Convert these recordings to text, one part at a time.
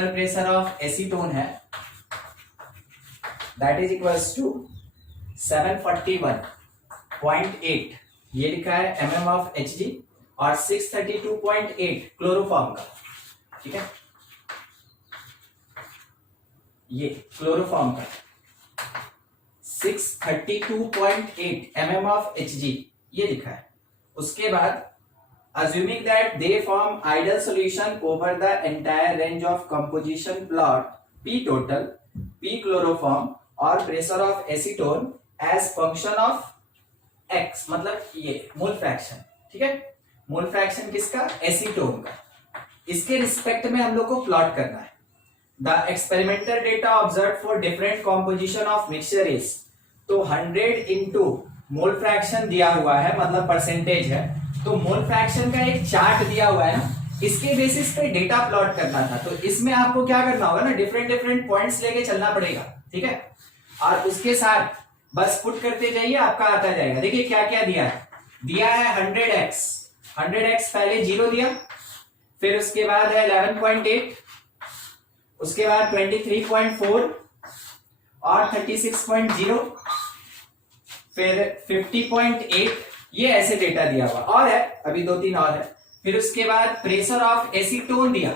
Vapour pressure of acetone है that is equals to 741.8, ये लिखा है mm ऑफ Hg, और 632.8 क्लोरोफॉर्म का, ठीक है, ये क्लोरोफॉर्म का 632.8 mm ऑफ Hg ये लिखा है। उसके बाद assuming that they form ideal solution over the entire range of composition plot P total, P chloroform और pressure of acetone as function of X, मतलब ये मोल फ्रैक्शन, ठीक है, मोल फ्रैक्शन किसका, एसीटोन का, इसके रिस्पेक्ट में हम लोग को प्लॉट करना है। The experimental data observe for different composition of mixture is, तो 100 इंटू मोल फ्रैक्शन दिया हुआ है, मतलब परसेंटेज है, तो मोल फ्रैक्शन का एक चार्ट दिया हुआ है ना, इसके बेसिस पे डेटा प्लॉट करना था। तो इसमें आपको क्या करना होगा ना, डिफरेंट डिफरेंट पॉइंट्स लेके चलना पड़ेगा, ठीक है, और उसके साथ बस पुट करते जाइए, आपका आता जाएगा। देखिए क्या क्या दिया है, दिया है 100x, 100x पहले 0 दिया, फिर उसके बाद है 11.8, उसके बाद 23.4 और 36.0, फिर 50.8, ये ऐसे डेटा दिया हुआ, और है अभी 2-3 और है। फिर उसके बाद प्रेशर ऑफ एसीटोन दिया,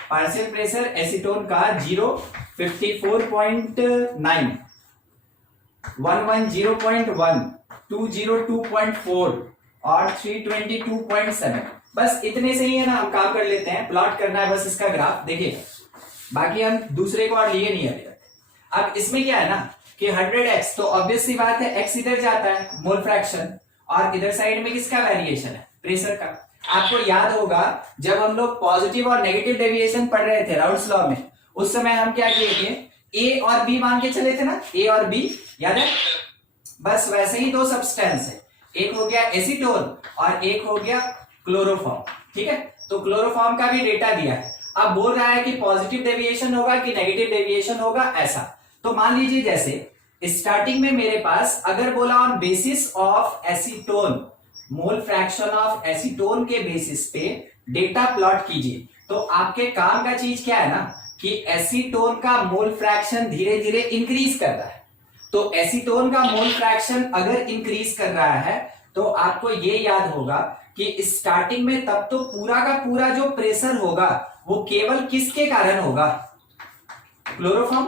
पार्शियल प्रेशर एसीटोन का 0, 54.9, 110.1, 202.4 और 322.7, बस इतने से ही है ना, हम काम कर लेते हैं। प्लॉट करना है बस इसका ग्राफ, देखिए बाकी हम दूसरे को और लिए नहीं अभी तक। अब इसमें क्या है ना कि 100x, तो ऑब्वियस सी बात है x इधर जाता है मोल फ्रैक्शन, और इधर साइड में किसका वेरिएशन है, प्रेशर का। आपको याद होगा जब हम लोग पॉजिटिव और नेगेटिव डेविएशन पढ़ रहे थे राउल्स लॉ में, उस समय हम क्या किए थे, ए और बी मान के चले थे ना, ए और बी, याद है। बस वैसे ही 2 सब्सटेंस है, एक हो गया एसीटोन और एक हो गया क्लोरोफॉर्म, ठीक है। तो क्लोरोफॉर्म का भी डेटा दिया है। अब बोल रहा है कि पॉजिटिव डेविएशन होगा कि नेगेटिव डेविएशन होगा, ऐसा। तो मान लीजिए जैसे स्टार्टिंग में मेरे पास अगर बोला on basis of acetone, mole fraction of acetone के बेसिस पे डेटा प्लॉट कीजिए, तो आपके काम का चीज क्या है ना कि एसीटोन का मोल फ्रैक्शन धीरे धीरे इंक्रीज कर रहा है। तो एसीटोन का मोल फ्रैक्शन अगर इंक्रीज कर रहा है तो आपको ये याद होगा कि स्टार्टिंग में तब तो पूरा का पूरा जो प्रेशर होगा वो केवल किसके कारण होगा, क्लोरोफॉर्म,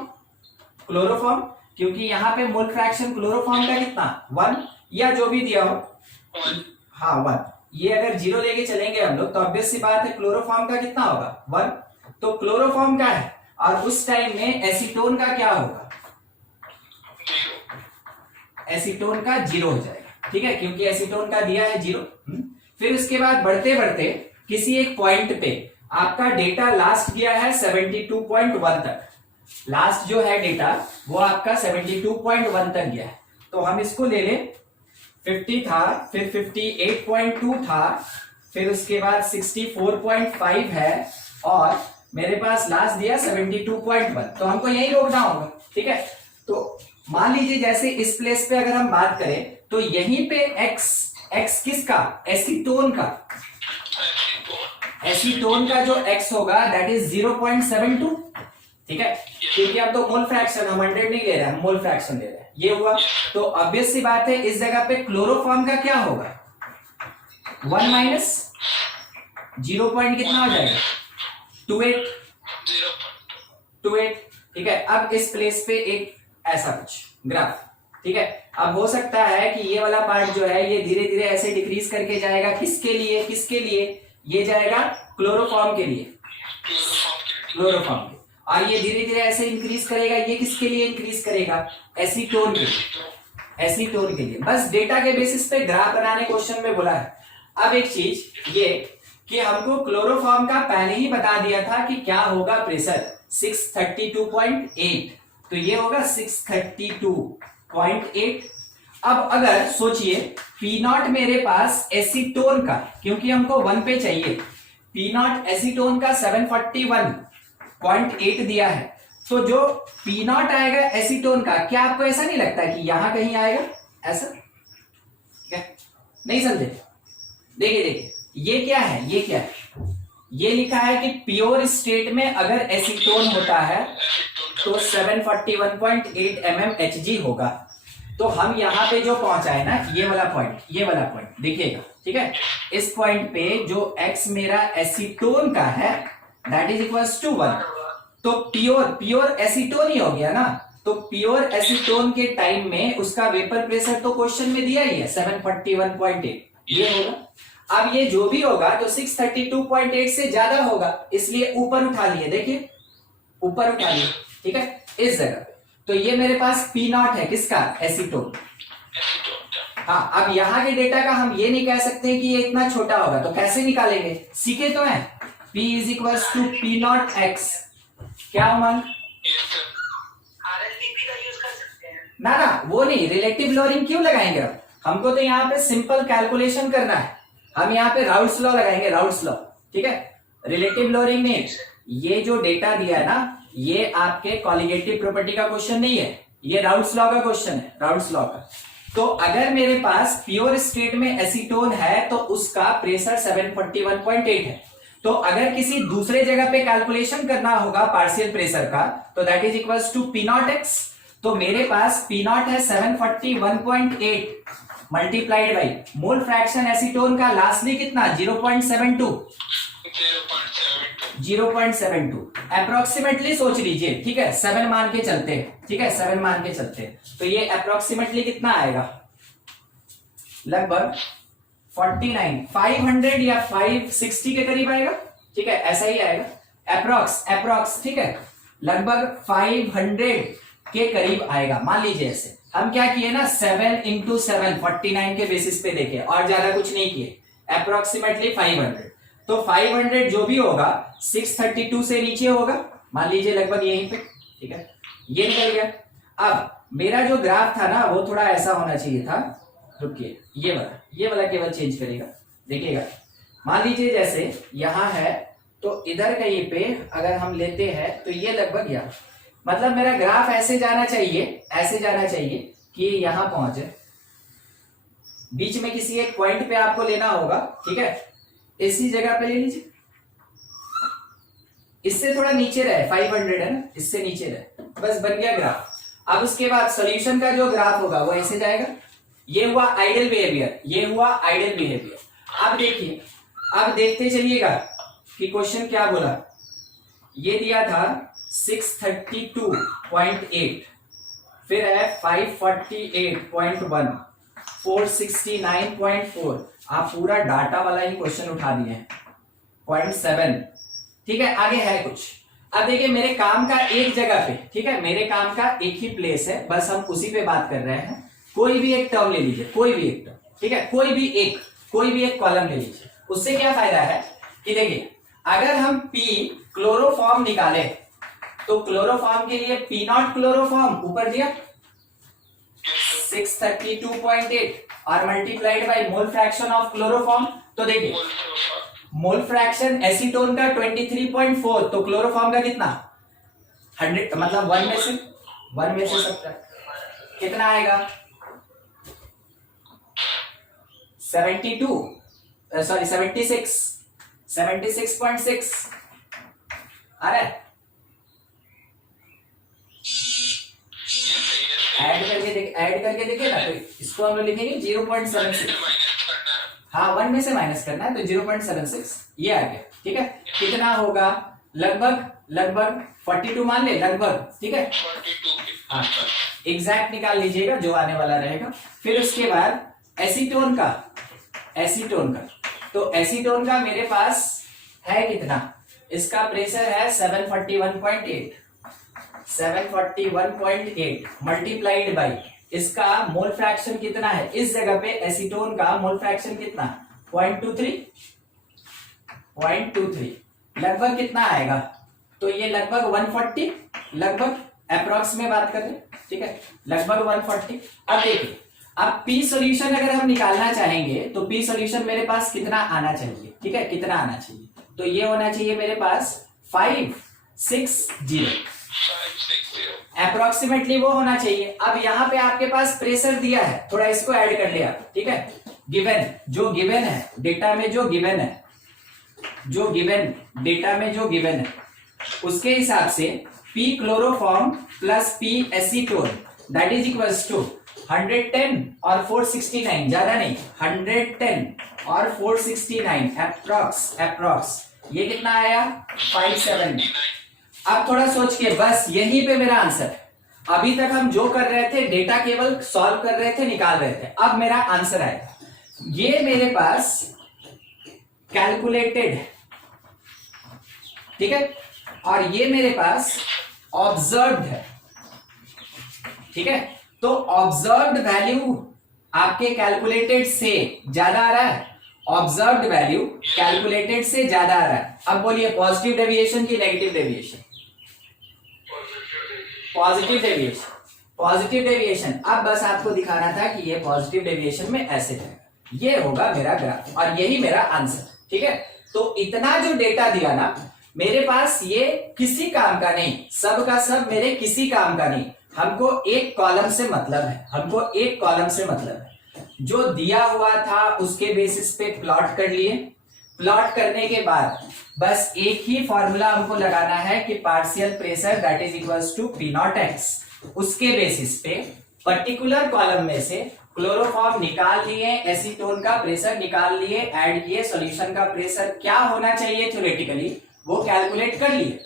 क्लोरोफॉर्म, क्योंकि यहां पे मोल फ्रैक्शन क्लोरोफॉर्म का कितना 1 या जो भी दिया हो, हाँ 1, ये अगर 0 लेके चलेंगे हम लोग तो ऑब्वियस सी बात है क्लोरोफॉर्म का कितना होगा 1, तो क्लोरोफॉर्म का है, और उस टाइम में एसीटोन का क्या होगा, एसीटोन का 0 हो जाएगा, ठीक है, क्योंकि एसीटोन का दिया है 0। फिर उसके बाद बढ़ते बढ़ते किसी एक पॉइंट पे आपका डेटा लास्ट गया है 72.1 तक, लास्ट जो है डेटा वो आपका 72.1 तक गया है। तो हम इसको ले लें, 50 था, फिर 58.2 था, फिर उसके बाद 64.5 है, और मेरे पास लास्ट दिया 72.1, तो हमको यही रोकना होगा, ठीक है। तो मान लीजिए जैसे इस प्लेस पे अगर हम बात करें तो यहीं पे x किसका, एसीटोन का, एसीटोन का जो x होगा दैट इज 0.72, ठीक है, क्योंकि अब तो मोल फ्रैक्शन हम 100 नहीं ले रहे हैं, हम मोल फ्रैक्शन ले रहे हैं, ये हुआ। तो ऑब्वियस सी बात है इस जगह पे क्लोरोफॉर्म का क्या होगा, 1 माइनस 0 पॉइंट कितना हो जाएगा 28, ठीक है। अब इस प्लेस पे एक ऐसा कुछ ग्राफ, ठीक है। अब हो सकता है कि ये वाला पार्ट जो है ये धीरे धीरे ऐसे डिक्रीज करके जाएगा, किसके लिए, किसके लिए, ये जाएगा क्लोरोफॉर्म के लिए, क्लोरोफॉर्म के, और ये धीरे धीरे ऐसे इंक्रीज करेगा, ये किसके लिए इंक्रीज करेगा, एसीटोन के लिए, एसीटोन के लिए। बस डेटा के बेसिस पे ग्राफ बनाने क्वेश्चन में बोला है। अब एक चीज ये कि हमको क्लोरोफॉर्म का पहले ही बता दिया था कि क्या होगा प्रेशर 632.8, तो ये होगा 632.8। अब अगर सोचिए पी नॉट मेरे पास एसीटोन का, क्योंकि हमको 1 पे चाहिए, पी नॉट एसीटोन का 741.8 दिया है, तो जो पी नॉट आएगा एसीटोन का, क्या आपको ऐसा नहीं लगता कि यहां कहीं आएगा ऐसा, क्या नहीं समझे, देखिए देखिए ये क्या है, ये क्या है, ये लिखा है कि प्योर स्टेट में अगर एसीटोन होता है तो 741.8 mmHg होगा। तो हम यहाँ पे जो पहुंचा है ना, ये वाला पॉइंट देखिएगा, ठीक है। इस पॉइंट पे जो x मेरा एसीटोन का है दैट इज इक्वल्स टू 1, तो प्योर एसीटोन ही हो गया ना। तो प्योर एसीटोन के टाइम में उसका वेपर प्रेशर तो क्वेश्चन में दिया ही है 741.8, ये होगा। अब ये जो भी होगा तो 632.8 से ज्यादा होगा, इसलिए ऊपर उठा लिए, देखिए ऊपर उठा लिए, ठीक है, इस जगह पे। तो ये मेरे पास P0 है, किसका, एसीटोन। हाँ, अब यहाँ के डेटा का हम ये नहीं कह सकते कि ये इतना छोटा होगा, तो कैसे निकालेंगे, सीखे तो है। P is equal to P0x, क्या उमंग, ना वो नहीं, रिलेटिव लोअरिंग क्यों लगाएंगे अब, हमको तो यहाँ पे सिंपल कैलकुलेशन करना है। हम यहाँ पे राउल्ट्स लॉ लगाएंगे, राउल्ट्स लॉ, ठीक है। रिलेटिव लोअरिंग में ये जो डेटा दिया है ना, ये आपके कॉलिगेटिव प्रॉपर्टी का क्वेश्चन नहीं है, ये राउल्ट्स लॉ का क्वेश्चन है, राउल्ट्स लॉ का। तो अगर मेरे पास प्योर स्टेट में एसीटोन है तो उसका प्रेशर 741.8 है। तो अगर किसी दूसरे जगह पे कैलकुलेशन करना होगा पार्शियल प्रेशर का, तो that is equals to P0x। तो मेरे पास P0 है 741.8 multiplied by mole fraction acetone का लास्टली कितना, 0.72 अप्रोक्सीमेटली सोच लीजिए, ठीक है, 7 मान के चलते हैं, ठीक है, 7 मान के चलते हैं। तो ये अप्रोक्सीमेटली कितना आएगा, लगभग 49 500 या 560 के करीब आएगा, ठीक है, ऐसा ही आएगा अप्रोक्स, ठीक है, लगभग 500 के करीब आएगा। मान लीजिए ऐसे हम क्या किए ना, 7 इंटू 7 49 के बेसिस पे देखे, और ज्यादा कुछ नहीं किए, अप्रोक्सीमेटली 500। तो 500 जो भी होगा 632 से नीचे होगा, मान लीजिए लगभग यहीं पे, ठीक है, ये निकल गया। अब मेरा जो ग्राफ था ना वो थोड़ा ऐसा होना चाहिए था, रुकिए, ये वाला केवल चेंज करेगा, देखिएगा। मान लीजिए जैसे यहां है तो इधर कहीं पे अगर हम लेते हैं तो ये लगभग यहाँ, मतलब मेरा ग्राफ ऐसे जाना चाहिए कि यहां पहुंचे, बीच में किसी एक पॉइंट पे आपको लेना होगा, ठीक है, इसी जगह पे ले लीजिए, इससे थोड़ा नीचे रहे, 500 है ना, इससे नीचे रहे, बस बन गया ग्राफ। अब उसके बाद सॉल्यूशन का जो ग्राफ होगा वो ऐसे जाएगा, ये हुआ आइडियल बिहेवियर, अब देखिए, अब देखते चलिएगा कि क्वेश्चन क्या बोला। ये दिया था 632.8, फिर है 548.1, 469.4, आप पूरा डाटा वाला ही क्वेश्चन उठा दिए हैं, 0.7, ठीक है। आगे है कुछ, अब देखिए मेरे काम का एक जगह पे, ठीक है, मेरे काम का एक ही प्लेस है, बस हम उसी पे बात कर रहे हैं। कोई भी एक टर्म ले लीजिए, कोई भी एक टर्म, ठीक है, कोई भी एक कॉलम ले लीजिए। उससे क्या फायदा है कि देखिए अगर हम P क्लोरोफॉर्म निकाले तो क्लोरोफॉर्म के लिए P0 क्लोरोफॉर्म ऊपर दिया 632.8 और multiplied by mole fraction of chloroform. तो देखिए मोल फ्रैक्शन एसीटोन का 23.4, तो क्लोरोफॉर्म का कितना 100, मतलब 1 में से सबका कितना आएगा 76.6 आ रहा है। ऐड करके देखिए ना, तो इसको हम लोग लिखेंगे 0.76, हाँ 1 में से माइनस करना है, तो 0.76 ये आ गया, ठीक है। कितना होगा, लगभग 42 मान ले, लगभग, ठीक है, हाँ एग्जैक्ट निकाल लीजिएगा जो आने वाला रहेगा। फिर उसके बाद एसीटोन का, तो एसीटोन का मेरे पास है कितना, इसका प्रेशर है 741.8 मल्टीप्लाइड बाई इसका मोल फ्रैक्शन कितना है, इस जगह पे एसीटोन का मोल फ्रैक्शन कितना 0.23, लगभग कितना आएगा, तो ये लगभग 140, लगभग अप्रॉक्स में बात करें, ठीक है, लगभग 140। अब देखिए, अब P सॉल्यूशन अगर हम निकालना चाहेंगे तो P सॉल्यूशन मेरे पास कितना आना चाहिए, ठीक है, कितना आना चाहिए, तो ये होना चाहिए मेरे पास 560, अप्रोक्सीमेटली वो होना चाहिए। अब यहाँ पे आपके पास प्रेशर दिया है, थोड़ा इसको ऐड कर लिया, ठीक है, गिवन है डेटा में, जो गिवन है जो गिवन डेटा में जो गिवन है उसके हिसाब से P chloroform plus P acetone that is equals to 110 और 469, ज्यादा नहीं, 110 और 469 अप्रॉक्स ये कितना आया 57। अब थोड़ा सोच के, बस यहीं पे मेरा आंसर है। अभी तक हम जो कर रहे थे डेटा केवल सॉल्व कर रहे थे, निकाल रहे थे, अब मेरा आंसर आएगा। ये मेरे पास कैलकुलेटेड है, ठीक है, और ये मेरे पास ऑब्जर्व्ड है, ठीक है। तो ऑब्जर्व्ड वैल्यू आपके कैलकुलेटेड से ज्यादा आ रहा है, ऑब्जर्व्ड वैल्यू कैलकुलेटेड से ज्यादा आ रहा है। अब बोलिए पॉजिटिव डेविएशन की negative deviation? Positive deviation, positive deviation. अब बस आपको दिखाना था कि ये पॉजिटिव डेविएशन में ऐसे जाएगा, ये होगा मेरा ग्राफ और यही मेरा आंसर, ठीक है। तो इतना जो डेटा दिया ना मेरे पास, ये किसी काम का नहीं, सब का सब मेरे किसी काम का नहीं, हमको एक कॉलम से मतलब है, हमको एक कॉलम से मतलब है। जो दिया हुआ था उसके बेसिस पे प्लॉट कर लिए, प्लॉट करने के बाद बस एक ही फॉर्मूला हमको लगाना है कि partial pressure that is equals to P naught X. उसके बेसिस पे पर्टिकुलर कॉलम में से क्लोरोफॉर्म निकाल लिए, एसीटोन का प्रेशर निकाल लिए, ऐड किए, सॉल्यूशन का प्रेशर क्या होना चाहिए थ्योरेटिकली वो कैलकुलेट कर लिए।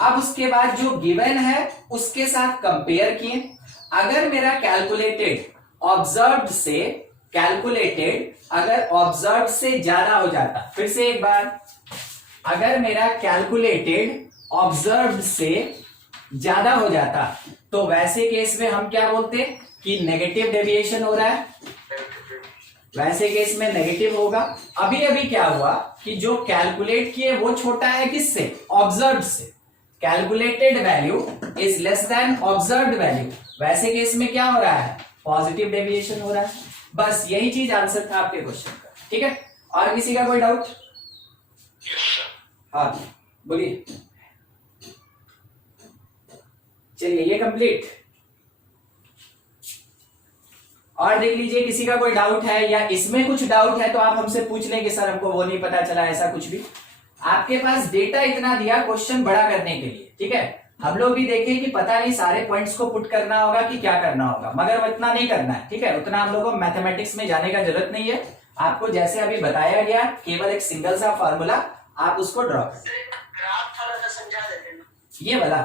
अब उसके बाद जो गिवन है उसके साथ कंपेयर किए। अगर मेरा कैलकुलेटेड ऑब्जर्व्ड से अगर ऑब्जर्व्ड से ज्यादा हो जाता, फिर से एक बार, अगर मेरा कैलकुलेटेड ऑब्जर्व्ड से ज्यादा हो जाता तो वैसे केस में हम क्या बोलते कि नेगेटिव डेविएशन हो रहा है, वैसे केस में नेगेटिव होगा। अभी अभी क्या हुआ कि जो कैलकुलेट किए वो छोटा है किससे, ऑब्जर्व्ड से, calculated value is less than observed value, वैसे केस में क्या हो रहा है, पॉजिटिव डेविएशन हो रहा है। बस यही चीज आंसर था आपके क्वेश्चन का, ठीक है। और किसी का कोई डाउट? हाँ बोलिए। चलिए ये कंप्लीट। और देख लीजिए किसी का कोई डाउट है या इसमें कुछ डाउट है तो आप हमसे पूछ लेंगे, सर हमको वो नहीं पता चला, ऐसा कुछ भी। आपके पास डेटा इतना दिया क्वेश्चन बड़ा करने के लिए, ठीक है। हम लोग भी देखें कि पता नहीं सारे पॉइंट्स को पुट करना होगा कि क्या करना होगा, मगर इतना नहीं करना है, ठीक है। उतना हम लोगों को मैथमेटिक्स में जाने का जरूरत नहीं है। आपको जैसे अभी बताया गया केवल एक सिंगल सा फॉर्मूला आप उसको ड्रॉ कर, ग्राफ थोड़ा सा समझा देते हैं ये वाला।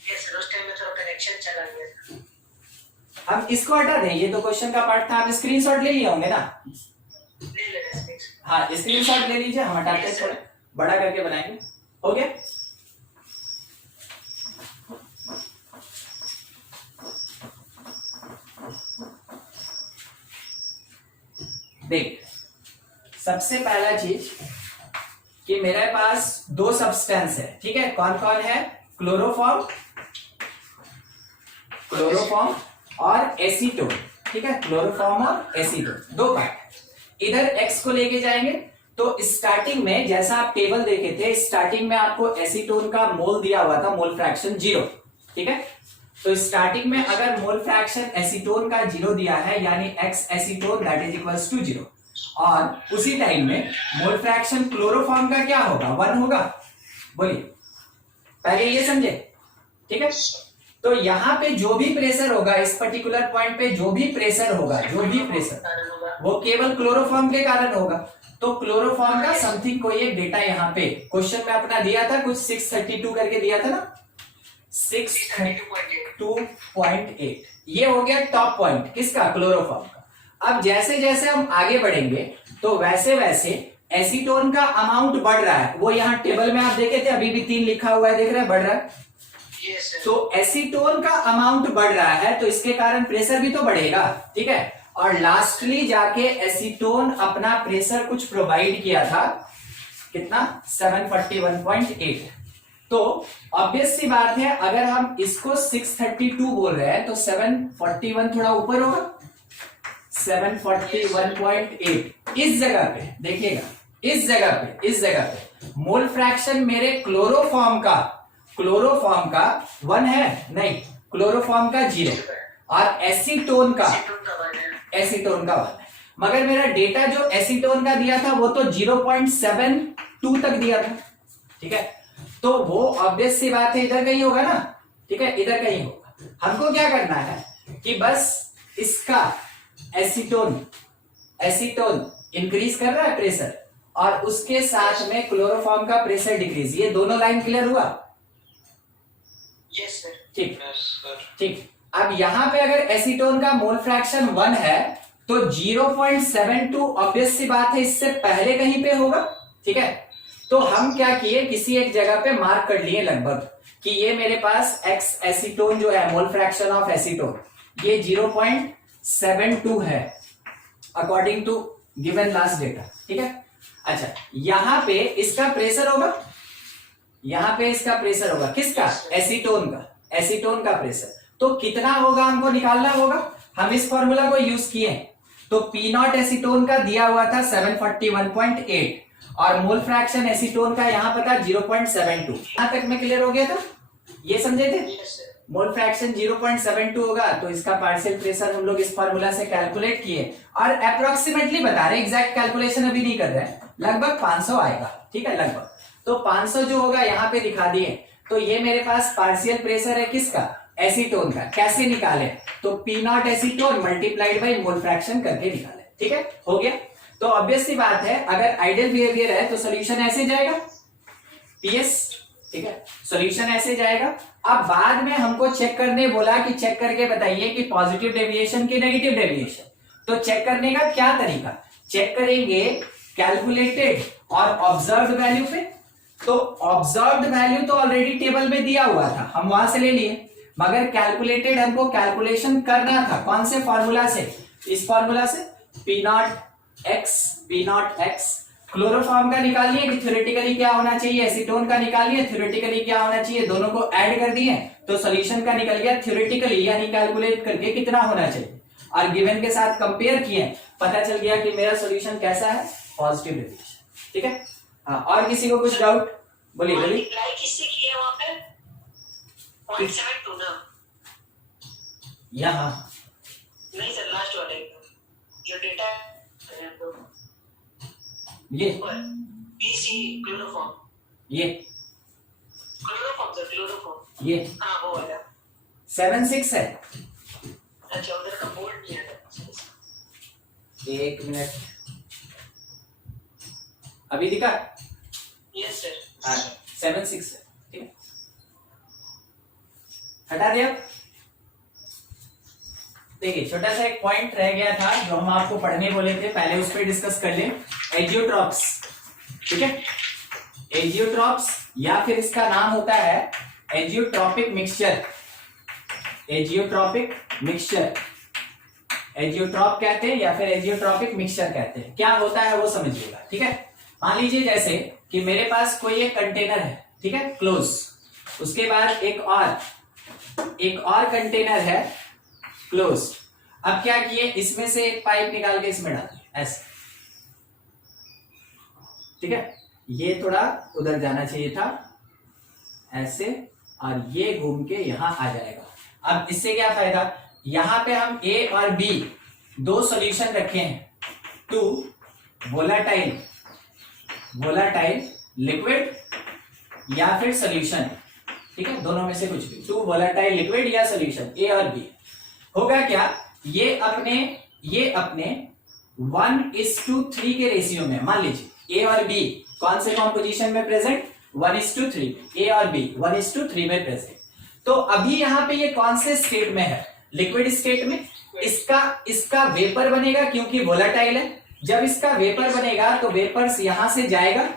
यस सर, उस टाइम में थोड़ा कनेक्शन चला गया था। हम इसको हटा दें, ये तो क्वेश्चन का पार्ट था। आप स्क्रीनशॉट ले लिए होंगे ना? ले लेते। हाँ स्क्रीनशॉट ले लीजिए, हम हटाते हैं, थोड़ा बड़ा करके बनाएंगे, हो गया। देख सबसे पहला चीज कि मेरे पास दो सब्सटेंस है, ठीक है। कौन कौन है? क्लोरोफॉर्म और एसीटोन, ठीक है। क्लोरोफॉर्म और एसीटोन दो पार्ट। इधर एक्स को लेके जाएंगे तो स्टार्टिंग में जैसा आप टेबल देखे थे, स्टार्टिंग में आपको एसीटोन का मोल दिया हुआ था, मोल फ्रैक्शन 0, ठीक है। तो स्टार्टिंग में अगर मोल फ्रैक्शन एसीटोन का 0 दिया है यानी X acetone that is equals to 0, और उसी टाइम में मोल फ्रैक्शन क्लोरोफॉर्म का क्या होगा, 1 होगा। बोलिए, पहले ये समझे, ठीक है। तो यहाँ पे जो भी प्रेशर होगा, इस पर्टिकुलर पॉइंट पे जो भी प्रेशर होगा, जो भी प्रेशर, वो केवल क्लोरोफॉर्म के कारण होगा। तो क्लोरोफॉर्म का समथिंग कोई एक डेटा यहाँ पे क्वेश्चन में अपना दिया था, कुछ 632 करके दिया था ना, 632.8। ये हो गया टॉप पॉइंट किसका, क्लोरोफॉर्म का। अब जैसे जैसे हम आगे बढ़ेंगे तो वैसे वैसे एसीटोन का अमाउंट बढ़ रहा है। वो यहाँ टेबल में आप देखे थे, अभी भी 3 लिखा हुआ है, देख रहे हैं, बढ़ रहा है। तो एसीटोन का अमाउंट बढ़ रहा है तो इसके कारण प्रेशर भी तो बढ़ेगा, ठीक है। और लास्टली जाके एसीटोन अपना प्रेशर कुछ प्रोवाइड किया था, कितना, 741.8। तो ऑब्वियस सी बात है, अगर हम इसको 632 बोल रहे हैं तो 741 थोड़ा ऊपर होगा, 741.8। इस जगह पे देखिएगा, इस जगह पे मोल फ्रैक्शन मेरे क्लोरोफॉर्म का 1 है, नहीं, क्लोरोफॉर्म का 0 और एसीटोन का 1 है। मगर मेरा डेटा जो एसीटोन का दिया था वो तो 0.7 2 तक दिया था, ठीक है। तो वो ऑब्वियस सी बात है इधर कहीं होगा ना, ठीक है, इधर कहीं होगा। हमको क्या करना है कि बस इसका एसीटोन इंक्रीज कर रहा है प्रेशर, और उसके साथ में क्लोरोफॉर्म का प्रेशर डिक्रीज, ये दोनों लाइन क्लियर हुआ? Yes sir. ठीक ठीक। अब यहां पे अगर एसीटोन का मोल फ्रैक्शन 1 है तो 0.72 ऑब्वियस सी बात है इससे पहले कहीं पे होगा, ठीक है। तो हम क्या किए, किसी एक जगह पे मार्क कर लिए लगभग कि ये मेरे पास एक्स एसीटोन जो है, मोल फ्रैक्शन ऑफ एसीटोन, ये 0.72 है according to given last data, ठीक है। अच्छा, यहां पे इसका प्रेशर होगा, यहां पे इसका प्रेशर होगा किसका, एसीटोन का प्रेशर। तो कितना होगा हमको निकालना होगा, हम इस फॉर्मूला को यूज किए। तो पी नॉट एसीटोन का दिया हुआ था 741.8 और मोल फ्रैक्शन एसीटोन का यहां पता 0.72। यहां तक में क्लियर हो गया था, ये समझे थे? Yes sir. मोल फ्रैक्शन 0.72 होगा तो इसका पार्शियल प्रेशर हम लोग इस फॉर्मूला से कैलकुलेट किए और अप्रोक्सीमेटली बता रहे, एग्जैक्ट कैलकुलेशन अभी नहीं कर रहे हैं, लगभग 500 आएगा, ठीक है, लगभग। तो 500 जो होगा यहाँ पे दिखा दिए। तो ये मेरे पास पार्शियल प्रेशर है किसका, एसीटोन का। कैसे निकाले, तो P not acetone multiplied by mole fraction करके निकाले, ठीक है, हो गया। तो ऑब्वियस सी बात है अगर आइडियल बिहेवियर है तो सोल्यूशन ऐसे जाएगा, पीएस, ठीक है, सोल्यूशन ऐसे जाएगा। अब बाद में हमको चेक करने बोला कि चेक करके बताइए कि पॉजिटिव डेविएशन की नेगेटिव डेविएशन। तो चेक करने का क्या तरीका, चेक करेंगे कैलकुलेटेड और ऑब्जर्व्ड वैल्यू पे। तो ऑब्जर्व्ड वैल्यू तो ऑलरेडी टेबल में दिया हुआ था, हम वहां से ले लिए, मगर कैलकुलेटेड हमको कैलकुलेशन करना था कौन से फॉर्मूला से, इस फॉर्मूला से पी नॉट एक्स क्लोरोफॉर्म का निकालिए कि थ्योरेटिकली क्या होना चाहिए, एसीटोन का निकालिए थ्योरेटिकली क्या होना चाहिए, दोनों को ऐड कर दिए तो सॉल्यूशन का निकल गया थ्योरेटिकली, यानी कैलकुलेट करके कितना होना चाहिए, और गिवन के साथ कंपेयर किए, पता चल गया कि मेरा सॉल्यूशन कैसा है, पॉजिटिव डेविएशन, ठीक है। हाँ, और किसी को कुछ डाउट, बोलिए बोलिए। मल्टीप्लाई किससे किया वहां पे, 0.72 ना? यहाँ नहीं सर, लास्ट वाले जो डेटा ये पीसी क्लोरोफॉर्म, ये सर क्लोरोफॉर्म, ये हाँ वो वाला 7.6 है। अच्छा, उधर का बोल्ड किया था। एक मिनट, अभी दिखा? Yes sir. हाँ 7.6 है, ठीक है, हटा दिया। देखिए छोटा सा एक पॉइंट रह गया था जो हम आपको पढ़ने बोले थे, पहले उस पर डिस्कस कर लें। एजियोट्रॉप्स, ठीक है, एजियोट्रॉप्स या फिर इसका नाम होता है azeotropic mixture, azeotropic mixture, azeotrope कहते हैं या फिर एजियोट्रॉपिक मिक्सचर कहते हैं। क्या होता है वो समझिएगा, ठीक है। मान लीजिए जैसे कि मेरे पास कोई एक कंटेनर है, ठीक है, क्लोज, उसके बाद एक और कंटेनर है क्लोज। अब क्या किए, इसमें से एक पाइप निकाल के इसमें डाल दिया ऐसे, ठीक है, ये थोड़ा उधर जाना चाहिए था ऐसे, और ये घूम के यहां आ जाएगा। अब इससे क्या फायदा, यहां पे हम ए और बी दो सॉल्यूशन रखे हैं, टू वोलाटाइल लिक्विड या फिर सॉल्यूशन, ठीक है, दोनों में से कुछ भी, टू वोलाटाइल लिक्विड या सॉल्यूशन, ए और बी। होगा क्या, ये अपने 1:3 के रेशियो में, मान लीजिए ए और बी कौन से कॉम्पोजिशन में प्रेजेंट, 1:3, ए और बी 1:3 में प्रेजेंट। तो अभी यहां पे ये कौन से स्टेट में है, लिक्विड स्टेट में। इसका वेपर बनेगा क्योंकि वोलाटाइल है। जब इसका वेपर बनेगा तो वेपर्स यहां से जाएगा,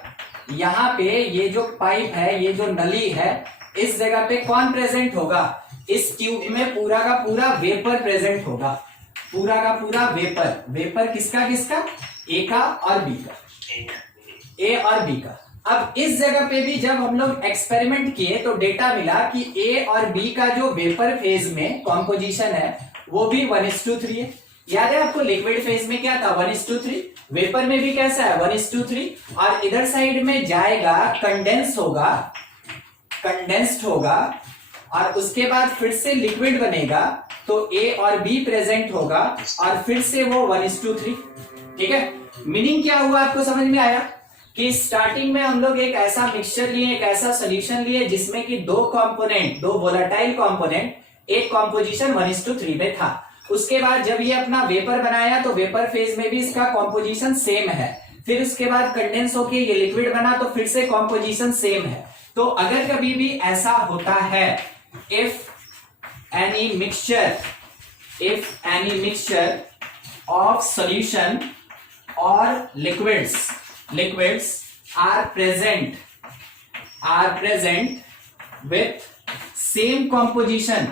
यहां पे ये जो पाइप है, ये जो नली है, इस जगह पे कौन प्रेजेंट होगा, इस ट्यूब में पूरा का पूरा वेपर प्रेजेंट होगा, पूरा का पूरा वेपर किसका, ए का और बी का, ए और बी का। अब इस जगह पे भी जब हम लोग एक्सपेरिमेंट किए तो डेटा मिला कि ए और बी का जो वेपर फेज में कॉम्पोजिशन है वो भी 1:3 है। याद है आपको, लिक्विड फेज में क्या था, 1:3, वेपर में भी कैसा है, 1:3, और इधर साइड में जाएगा कंडेंस्ड होगा और उसके बाद फिर से लिक्विड बनेगा, तो ए और बी प्रेजेंट होगा और फिर से वो 1:3, ठीक है। मीनिंग क्या हुआ आपको समझ में आया कि स्टार्टिंग में हम लोग एक ऐसा मिक्सचर लिए, एक ऐसा सोल्यूशन लिए जिसमें कि दो कंपोनेंट, दो वोलेटाइल कंपोनेंट, एक कॉम्पोजिशन 1:3 में था। उसके बाद जब ये अपना वेपर बनाया तो वेपर फेज में भी इसका कॉम्पोजिशन सेम है। फिर उसके बाद कंडेंस होके ये लिक्विड बना तो फिर से कॉम्पोजिशन सेम है। तो अगर कभी भी ऐसा होता है, if any mixture of solution और liquids are present with same composition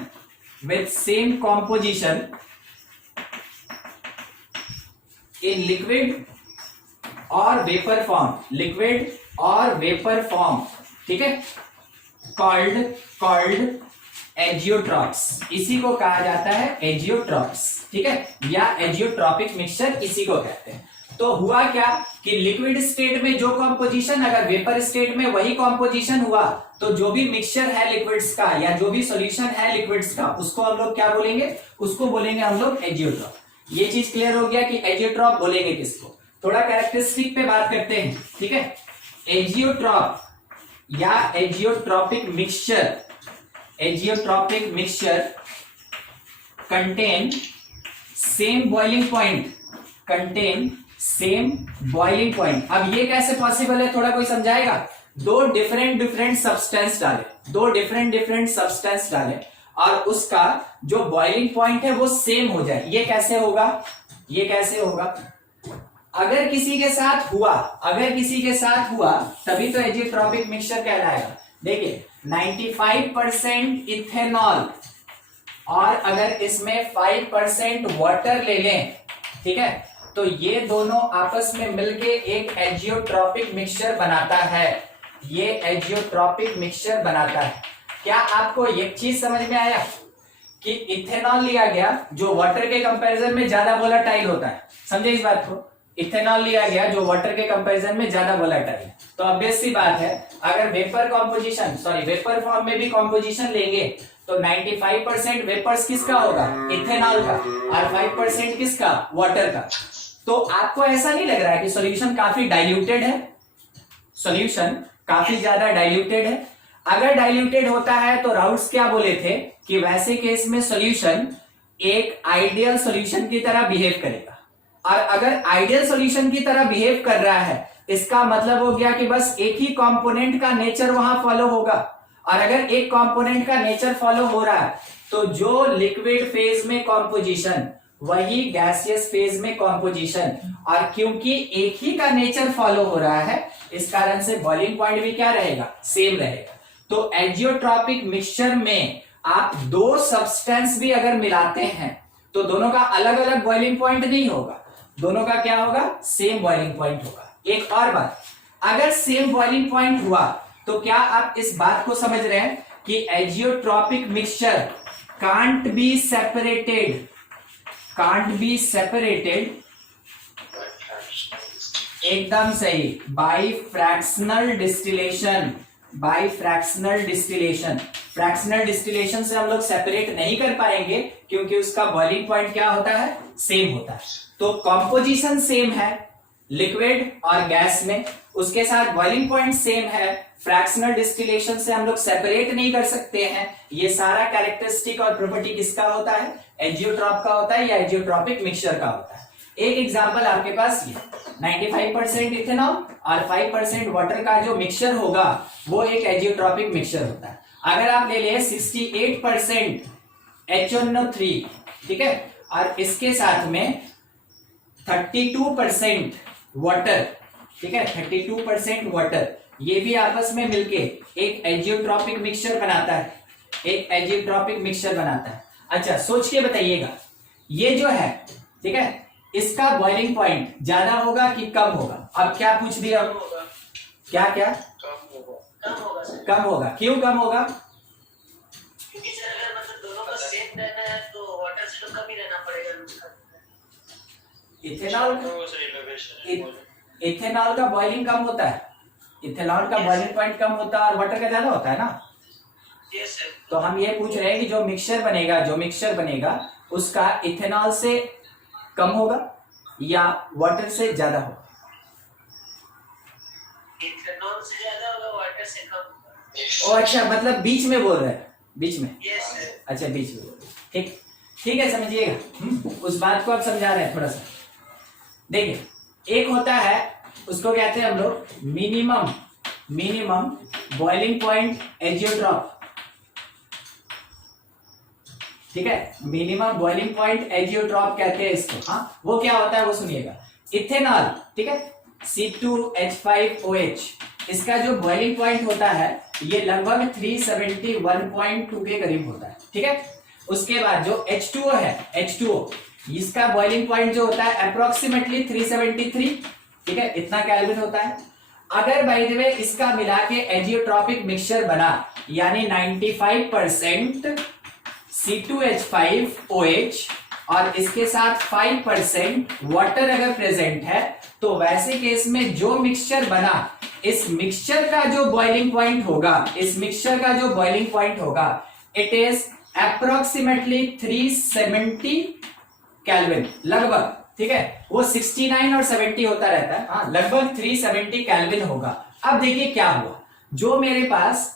in liquid or vapor form, ठीक है, called एजियोट्रॉप्स, इसी को कहा जाता है एजियोट्रॉप्स, ठीक है, या एजियोट्रॉपिक मिक्सचर इसी को कहते हैं। तो हुआ क्या कि लिक्विड स्टेट में जो कॉम्पोजिशन, अगर वेपर स्टेट में वही कॉम्पोजिशन हुआ तो जो भी मिक्सचर है लिक्विड्स का या जो भी सॉल्यूशन है लिक्विड्स का, उसको हम लोग क्या बोलेंगे, उसको बोलेंगे हम लोग एजियोट्रॉप। ये चीज क्लियर हो गया कि एजियोट्रॉप बोलेंगे किसको। थोड़ा कैरेक्टरिस्टिक पे बात करते हैं, ठीक है। एजियोट्रॉप या azeotropic mixture contain same boiling point. अब ये कैसे पॉसिबल है, थोड़ा कोई समझाएगा। दो डिफरेंट सब्सटेंस डाले और उसका जो बॉइलिंग पॉइंट है वो सेम हो जाए। ये कैसे होगा, अगर किसी के साथ हुआ तभी तो एजियोट्रॉपिक मिक्सचर कहलाएगा। देखिए 95% इथेनॉल और अगर इसमें 5% वाटर ले लें, ठीक है, तो ये दोनों आपस में मिलके एक एजियोट्रॉपिक मिक्सचर बनाता है। क्या आपको एक चीज समझ में आया कि इथेनॉल लिया गया जो वाटर के कंपैरिजन में ज्यादा वोलेटाइल होता है, समझे इस बात को। इथेनॉल लिया गया जो वाटर के कंपैरिजन में ज्यादा वोलेटाइल है। तो ऑब्वियस सी बात है, अगर वेपर फॉर्म में भी कॉम्पोजिशन लेंगे तो 95% वेपर्स किसका होगा, इथेनॉल का, और 5% किसका, वाटर का। तो आपको ऐसा नहीं लग रहा है कि सॉल्यूशन काफी डाइल्यूटेड है, सॉल्यूशन काफी ज्यादा डाइल्यूटेड है। अगर डाइल्यूटेड होता है तो राउट्स क्या बोले थे कि वैसे केस में सॉल्यूशन एक आइडियल सॉल्यूशन की तरह बिहेव करेगा। और अगर आइडियल सॉल्यूशन की तरह बिहेव कर रहा है, इसका मतलब हो गया कि बस एक ही कंपोनेंट का नेचर वहां फॉलो होगा। और अगर एक कंपोनेंट का नेचर फॉलो हो रहा है तो जो लिक्विड फेज में कॉम्पोजिशन वही गैसियस फेज में कॉम्पोजिशन, और क्योंकि एक ही का नेचर फॉलो हो रहा है इस कारण से बॉइलिंग पॉइंट भी क्या रहेगा, सेम रहेगा। तो एजियोट्रॉपिक मिक्सचर में आप दो सब्सटेंस भी अगर मिलाते हैं तो दोनों का अलग अलग बॉइलिंग पॉइंट नहीं होगा, दोनों का क्या होगा, सेम बॉइलिंग पॉइंट होगा। एक और बात, अगर सेम बॉइलिंग पॉइंट हुआ तो क्या आप इस बात को समझ रहे हैं कि azeotropic mixture can't be separated, एकदम सही, बाय फ्रैक्शनल डिस्टिलेशन से हम लोग सेपरेट नहीं कर पाएंगे क्योंकि उसका बॉइलिंग पॉइंट क्या होता है, सेम होता है। तो कॉम्पोजिशन सेम है लिक्विड और गैस में, उसके साथ बॉइलिंग पॉइंट सेम है, फ्रैक्शनल डिस्टिलेशन से हम लोग सेपरेट नहीं कर सकते हैं। ये सारा कैरेक्टरिस्टिक और प्रॉपर्टी किसका होता है, एजियोट्रॉप का होता है या एजियोट्रॉपिक मिक्सचर का होता है। एक एग्जांपल आपके पास ये 95% इथेनॉल और 5% वाटर का जो मिक्सचर होगा वो एक एजियोट्रॉपिक मिक्सचर होता है। अगर आप ले लें 68% HNO3, ठीक है, और इसके साथ में 32% वाटर, ठीक है, 32% वाटर, ये भी आपस में मिलके एक एजियोट्रॉपिक मिक्सचर बनाता है। अच्छा सोच के बताइएगा, ये जो है, ठीक है, इसका बॉइलिंग पॉइंट ज्यादा होगा कि कम होगा। अब क्या पूछ दिया, क्या कम होगा। क्यों कम होगा, क्योंकि सर अगर मतलब दोनों का सेम रहना है तो वाटर से तो कम ही रहना पड़ेगा। इथेनॉल का बॉइलिंग कम होता है, इथेनॉल का बॉइलिंग पॉइंट कम होता है और वाटर का ज्यादा होता है ना। तो हम ये पूछ रहे हैं कि जो मिक्सचर बनेगा उसका इथेनॉल से कम होगा या वाटर से ज्यादा होगा। से ज्यादा होगा, वाटर से कम होगा। ओ अच्छा, मतलब बीच में बोल रहे हैं, बीच में। Yes sir. अच्छा बीच में बोल रहे हैं। ठीक ठीक है, समझिएगा। उस बात को आप समझा रहे हैं थोड़ा सा। देखिए, एक होता है, उसको कहते हैं हम लोग मिनिमम बॉइलिंग पॉइंट एजियोट्रॉप। ठीक है, मिनिमम बॉइलिंग पॉइंट एजियोट्रॉप कहते हैं इसको। हाँ, वो क्या होता है वो सुनिएगा। इथेनॉल, ठीक है, C2H5OH, इसका जो बॉइलिंग पॉइंट होता है ये लगभग 371.2 के करीब होता है। ठीक है, उसके बाद जो H2O है, H2O, इसका बॉइलिंग पॉइंट जो होता है अप्रोक्सीमेटली 373, ठीक है, इतना केल्विन होता है। अगर बाय द वे इसका मिला के एजियोट्रॉपिक मिक्सचर बना, यानी 95% C2H5OH और इसके साथ 5% वाटर अगर प्रेजेंट है, तो वैसे केस में जो मिक्सचर बना, इस मिक्सचर का जो बॉइलिंग पॉइंट होगा, इस मिक्सचर का जो बॉइलिंग पॉइंट होगा, इट इज अप्रोक्सीमेटली 370 केल्विन लगभग। ठीक है, वो 69 और 70 होता रहता है। हाँ, लगभग 370 केल्विन होगा। अब देखिए क्या हुआ, जो मेरे पास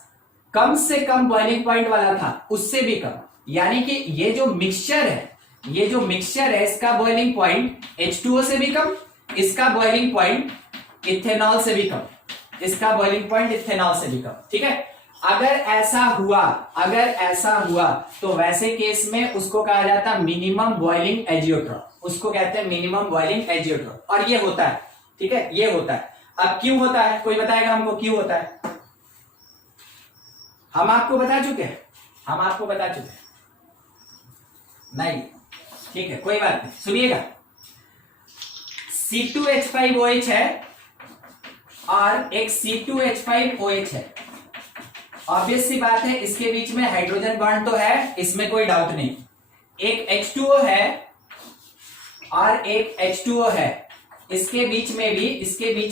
कम से कम बॉइलिंग पॉइंट वाला था उससे भी कम, यानी कि ये जो मिक्सचर है, ये जो मिक्सचर है, इसका बॉइलिंग पॉइंट H2O से भी कम, इसका बॉइलिंग पॉइंट इथेनॉल से भी कम, इसका बॉइलिंग पॉइंट इथेनॉल से भी कम। ठीक है, अगर ऐसा हुआ तो वैसे केस में उसको कहा जाता है मिनिमम बॉइलिंग एजियोट्रॉप, उसको कहते हैं मिनिमम बॉइलिंग एजियोट्रॉप। और ये होता है, ठीक है, ये होता है। अब क्यों होता है, कोई बताएगा हमको क्यों होता है? हम आपको बता चुके हैं, नहीं, ठीक है, कोई बात नहीं, सुनिएगा। C2H5OH है और एक C2H5OH है। ऑब्वियस सी बात है, इसके बीच में हाइड्रोजन बॉन्ड तो है, इसमें कोई डाउट नहीं। एक H2O है और एक H2O है, इसके बीच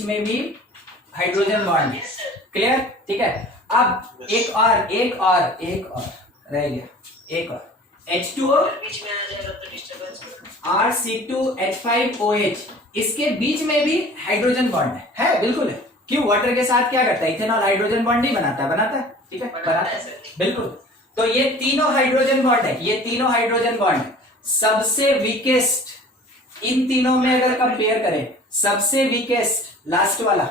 में भी हाइड्रोजन बॉन्ड है। क्लियर? ठीक है, अब एक और रह गया, एक और H2O बीच में आ जाएगा तो डिस्टर्बेंस और C2H5OH, इसके बीच में भी हाइड्रोजन बॉन्ड है, बिल्कुल है। क्यों? वाटर के साथ क्या करता है? इथेनॉल हाइड्रोजन बॉन्ड नहीं बनाता है, ठीक है, बनाता है, बिल्कुल। तो ये तीनों हाइड्रोजन बॉन्ड है, ये तीनों हाइड्रोजन बॉन्ड सबसे वीकेस्ट, इन तीनों में अगर कंपेयर करें, सबसे वीकेस्ट लास्ट वाला,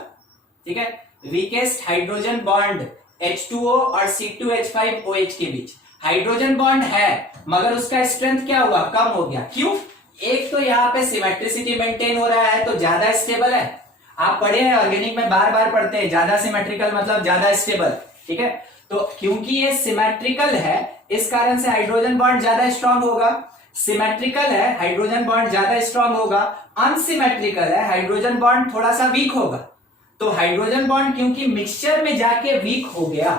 ठीक है, वीकेस्ट हाइड्रोजन बॉन्ड H2O और C2H5OH के बीच हाइड्रोजन बॉन्ड है, मगर उसका स्ट्रेंथ क्या हुआ? कम हो गया। क्यों? एक तो यहाँ पे सिमेट्रिसिटी मेंटेन हो रहा है, तो ज्यादा स्टेबल है। आप पढ़े हैं ऑर्गेनिक में, बार बार पढ़ते हैं, ज्यादा सिमेट्रिकल मतलब ज्यादा स्टेबल। ठीक है, तो क्योंकि ये सिमेट्रिकल है, इस कारण से हाइड्रोजन बॉन्ड ज्यादा स्ट्रांग होगा। सिमेट्रिकल है, हाइड्रोजन बॉन्ड ज्यादा स्ट्रांग होगा। अनसिमेट्रिकल है, हाइड्रोजन बॉन्ड थोड़ा सा वीक होगा। तो हाइड्रोजन बॉन्ड क्योंकि मिक्सचर में जाके वीक हो गया,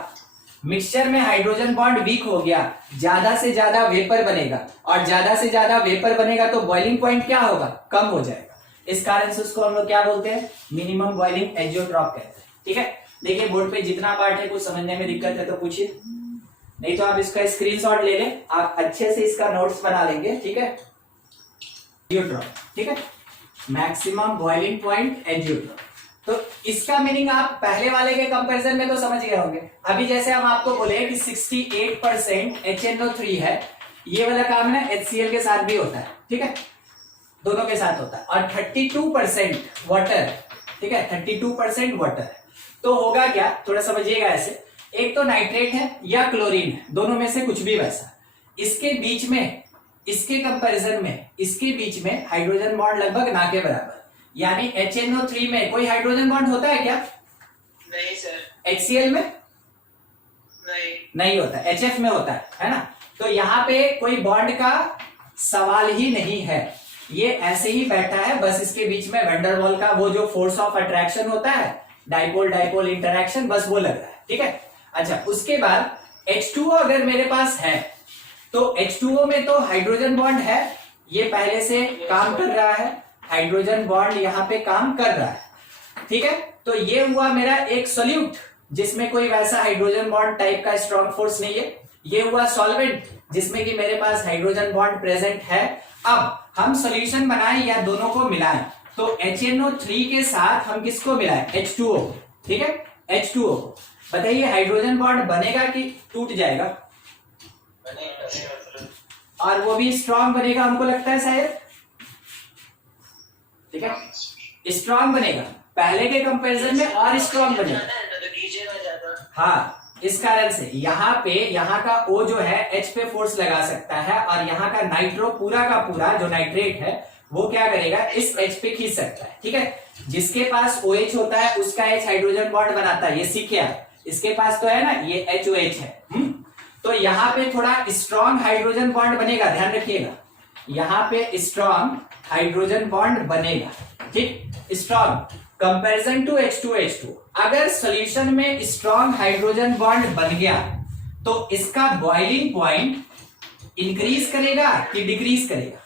मिक्सचर में हाइड्रोजन बॉन्ड वीक हो गया, ज्यादा से ज्यादा वेपर बनेगा, और ज्यादा से ज्यादा वेपर बनेगा तो बॉइलिंग पॉइंट क्या होगा? कम हो जाएगा। इस कारण से उसको हम लोग क्या बोलते हैं? मिनिमम बॉइलिंग एजियोट्रॉप कहते हैं। ठीक है, देखिए बोर्ड पे जितना पार्ट है, कुछ समझने में दिक्कत है तो पूछिए, नहीं तो आप इसका स्क्रीनशॉट ले लें, आप अच्छे से इसका नोट्स बना लेंगे। ठीक है, एजियोट्रॉप, ठीक है, मैक्सिमम बॉइलिंग पॉइंट एजियोट्रॉप। तो इसका मीनिंग आप पहले वाले के कंपैरिजन में तो समझ गए होंगे। अभी जैसे हम आपको बोले कि 68% HNO3 है, ये वाला काम ना HCl के साथ भी होता है। ठीक है, दोनों के साथ होता है। और 32% वाटर, ठीक है, 32% वाटर है। तो होगा क्या, थोड़ा समझिएगा ऐसे, एक तो नाइट्रेट है या क्लोरीन है, दोनों में से कुछ भी वैसा। इसके बीच में, इसके कंपैरिजन में, इसके बीच में हाइड्रोजन बॉन्ड लगभग ना के बराबर, यानी HNO3 में कोई हाइड्रोजन बॉन्ड होता है क्या? नहीं सर। HCl में नहीं होता, HF में होता है ना। तो यहाँ पे कोई बॉन्ड का सवाल ही नहीं है, ये ऐसे ही बैठा है, बस इसके बीच में वैंडरवाल का वो जो फोर्स ऑफ अट्रैक्शन होता है, डाइपोल डाइपोल इंटरैक्शन, बस वो लग रहा है। ठीक है, अच्छा, उसके बाद H2O अगर मेरे पास है, तो H2O में तो हाइड्रोजन बॉन्ड है, ये पहले से काम कर रहा है, हाइड्रोजन बॉन्ड यहाँ पे काम कर रहा है। ठीक है, तो ये हुआ मेरा एक सोल्यूट जिसमें कोई वैसा हाइड्रोजन बॉन्ड टाइप का स्ट्रॉन्ग फोर्स नहीं है। ये हुआ सॉल्वेंट जिसमें कि मेरे पास हाइड्रोजन बॉन्ड प्रेजेंट है। अब हम सॉल्यूशन बनाएं या दोनों को मिलाएं, तो HNO3 के साथ हम किसको मिलाएं? H2O। ठीक है, H2O को। बताइए हाइड्रोजन बॉन्ड बनेगा कि टूट जाएगा? और वो भी स्ट्रांग बनेगा हमको लगता है शायद, ठीक है, स्ट्रांग बनेगा, पहले के कंपैरिजन में और स्ट्रांग बनेगा। हाँ, इस कारण से यहाँ पे यहाँ का O जो है H पे फोर्स लगा सकता है, और यहाँ का नाइट्रो पूरा का पूरा जो नाइट्रेट है वो क्या करेगा, इस H पे खींच सकता है, ठीक है। जिसके पास OH होता है उसका H हाइड्रोजन बॉन्ड बनाता है, ये सीखे आप। इसके पास तो है ना, ये HOH है। तो यहाँ पे थोड़ा स्ट्रॉन्ग हाइड्रोजन बॉन्ड बनेगा, ध्यान रखिएगा, यहाँ पे स्ट्रॉन्ग हाइड्रोजन बॉन्ड बनेगा, ठीक, स्ट्रॉन्ग कंपैरिजन टू H2H2। अगर सॉल्यूशन में स्ट्रॉन्ग हाइड्रोजन बॉन्ड बन गया तो इसका बॉइलिंग पॉइंट इंक्रीज करेगा कि डिक्रीज करेगा?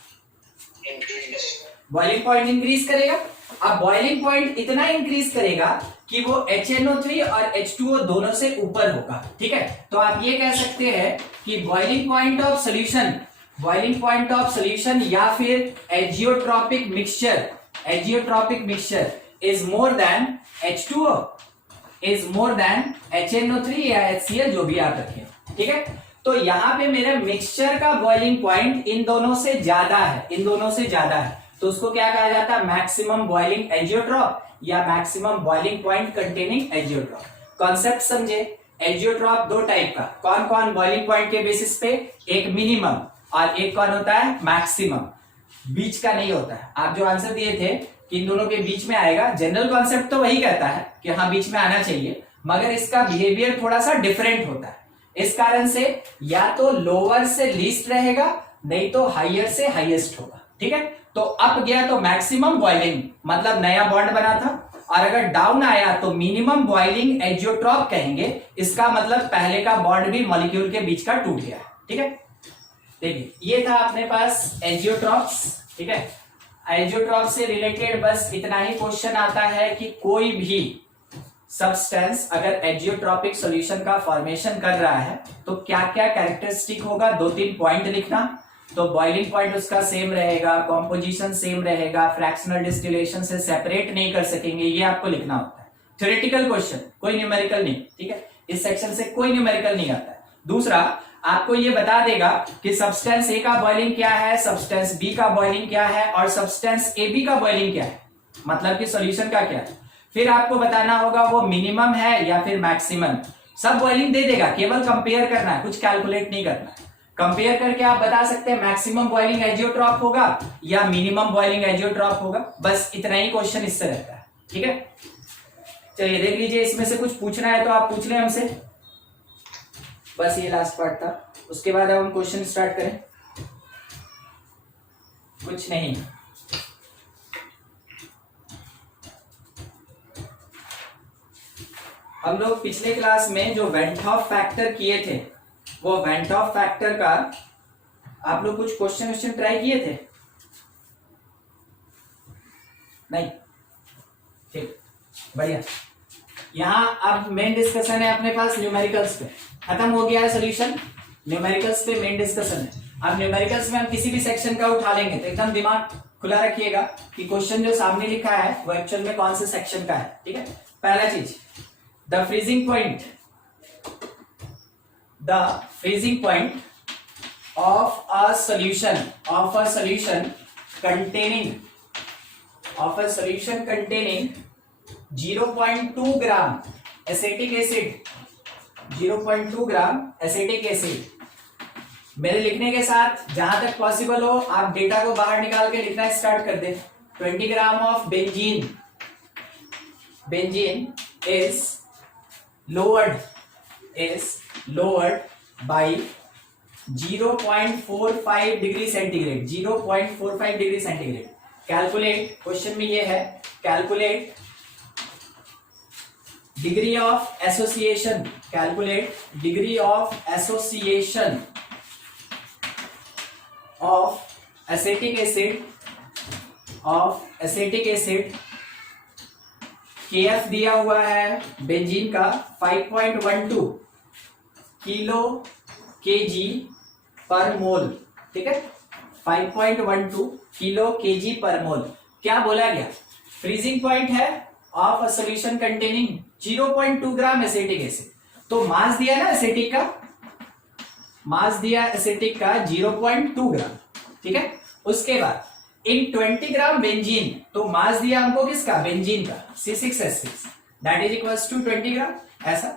बॉइलिंग पॉइंट इंक्रीज करेगा। अब बॉइलिंग पॉइंट इतना इंक्रीज करेगा कि वो HNO3 और H2O दोनों से ऊपर होगा, ठीक है। तो आप ये कह सकते हैं कि boiling point of solution, boiling point of solution या फिर azeotropic mixture is more than H2O, is more than HNO3 या HCl, जो भी आप रखें, ठीक है। तो यहाँ पे मेरे मिक्सचर का बॉइलिंग पॉइंट इन दोनों से ज्यादा है, इन दोनों से ज्यादा है, तो उसको क्या कहा जाता है, मैक्सिमम बॉइलिंग एजियोट्रॉप या maximum boiling point containing azeotrope. Concept समझे, एजियोट्रॉप दो टाइप का, कौन कौन बॉइलिंग पॉइंट के बेसिस पे, एक मिनिमम और एक कौन होता है, मैक्सिमम, बीच का नहीं होता है। आप जो आंसर दिए थे कि इन दोनों के बीच में आएगा, जनरल कॉन्सेप्ट तो वही कहता है कि हाँ बीच में आना चाहिए, मगर इसका बिहेवियर थोड़ा सा डिफरेंट होता है। इस कारण से या तो लोअर से लीस्ट रहेगा, नहीं तो हायर से हाईएस्ट होगा, ठीक है। तो अप गया तो मैक्सिमम बॉइलिंग मतलब नया बॉन्ड बना था, और अगर डाउन आया तो मिनिमम बॉइलिंग एजियोट्रॉप कहेंगे, इसका मतलब पहले का बॉन्ड भी मॉलिक्यूल के बीच का टूट गया, ठीक है। देखिए ये था अपने पास एजियोट्रॉप्स, ठीक है। एजियोट्रॉप से रिलेटेड बस इतना ही क्वेश्चन आता है कि कोई भी सब्सटेंस अगर एजियोट्रॉपिक सॉल्यूशन का फॉर्मेशन कर रहा है तो क्या क्या कैरेक्टरिस्टिक होगा, 2-3 पॉइंट लिखना। तो बॉइलिंग पॉइंट उसका सेम रहेगा, कॉम्पोजिशन सेम रहेगा, फ्रैक्शनल डिस्टिलेशन से सेपरेट नहीं कर सकेंगे, ये आपको लिखना होता है। थ्योरेटिकल क्वेश्चन, कोई न्यूमेरिकल नहीं, ठीक है। इस सेक्शन से कोई न्यूमेरिकल नहीं आता है। दूसरा, आपको ये बता देगा कि सब्सटेंस ए का बॉइलिंग क्या है, सब्सटेंस बी का बॉइलिंग क्या है और सब्सटेंस ए बी का बॉइलिंग क्या है, मतलब कि सॉल्यूशन का क्या है। फिर आपको बताना होगा वो मिनिमम है या फिर मैक्सिमम, सब बॉइलिंग दे देगा, केवल कंपेयर करना है, कुछ कैलकुलेट नहीं करना है। कंपेयर करके आप बता सकते हैं मैक्सिमम बॉइलिंग एजियोट्रॉप होगा या मिनिमम बॉइलिंग एजियोट्रॉप होगा, बस इतना ही क्वेश्चन इससे रहता है, ठीक है। चलिए देख लीजिए, इसमें से कुछ पूछना है तो आप पूछ लें हमसे, बस ये लास्ट पार्ट था, उसके बाद अब हम क्वेश्चन स्टार्ट करें। कुछ नहीं, हम लोग पिछले क्लास में जो वेंट ऑफ फैक्टर किए थे, वो वेंट ऑफ फैक्टर का आप लोग कुछ क्वेश्चन ट्राई किए थे? नहीं, ठीक, बढ़िया। यहाँ अब मेन डिस्कशन है अपने पास न्यूमेरिकल्स पे, खत्म हो गया है सॉल्यूशन, न्यूमेरिकल्स पे मेन डिस्कशन है। अब न्यूमेरिकल्स में हम किसी भी सेक्शन का उठा लेंगे, तो एकदम दिमाग खुला रखिएगा कि क्वेश्चन जो सामने लिखा है वो एक्चुअल में कौन से सेक्शन का है, ठीक है। पहला चीज, the freezing point of a solution containing 0.2 gram acetic acid। मेरे लिखने के साथ जहां तक पॉसिबल हो आप डेटा को बाहर निकाल के लिखना स्टार्ट कर दे। 20 gram of benzene is lowered by 0.45 degree centigrade, 0.45 degree centigrade. Calculate, question में ये है, calculate degree of association, of acetic acid. KF दिया हुआ है बेंजीन का 5.12 किलो kg पर मोल, ठीक है, 5.12 किलो kg पर मोल। क्या बोला गया, फ्रीजिंग पॉइंट है of a solution containing 0.2 gram acetic acid. तो मास दिया ना एसिटिक का, मास दिया एसिटिक का 0.2 ग्राम, ठीक है। उसके बाद इन 20 ग्राम बेंजीन, तो मास दिया हमको किसका, बेंजीन का, C6H6, that is equals to 20 gram. ऐसा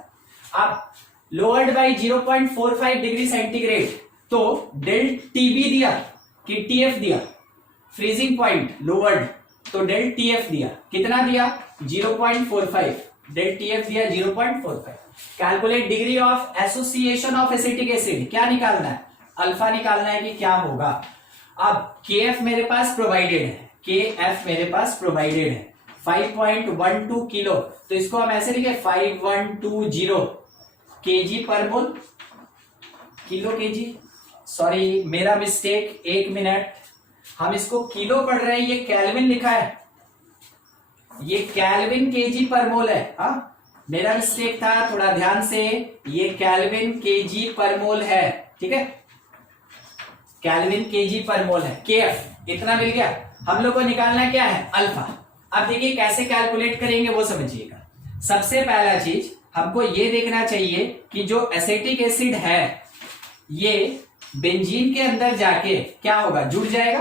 अब लोअर्ड बाय 0.45 डिग्री सेंटीग्रेड, तो डेल टीबी दिया कि टीएफ दिया, फ्रीजिंग पॉइंट लोअर्ड, तो डेल टीएफ दिया, कितना दिया 0.45, डेल टीएफ दिया 0.45। Calculate degree of association of acetic acid, क्या निकालना है, अल्फा निकालना है कि क्या होगा। अब केएफ मेरे पास प्रोवाइडेड है, केएफ मेरे पास प्रोवाइडेड है 5.12 किलो, तो इसको हम ऐसे लिखे 5120 केजी पर मोल, किलो केजी, सॉरी मेरा मिस्टेक, 1 मिनट, हम इसको किलो पढ़ रहे हैं, ये केल्विन लिखा है, ये केल्विन केजी पर मोल है। हाँ मेरा मिस्टेक था, थोड़ा ध्यान से, ये केल्विन केजी पर मोल है, ठीक है, केल्विन केजी पर मोल है। केएफ इतना मिल गया, हम लोग को निकालना क्या है, अल्फा। अब देखिए कैसे कैलकुलेट करेंगे वो समझिएगा। सबसे पहला चीज हमको ये देखना चाहिए कि जो एसिटिक एसिड है ये बेंजीन के अंदर जाके क्या होगा, जुड़ जाएगा,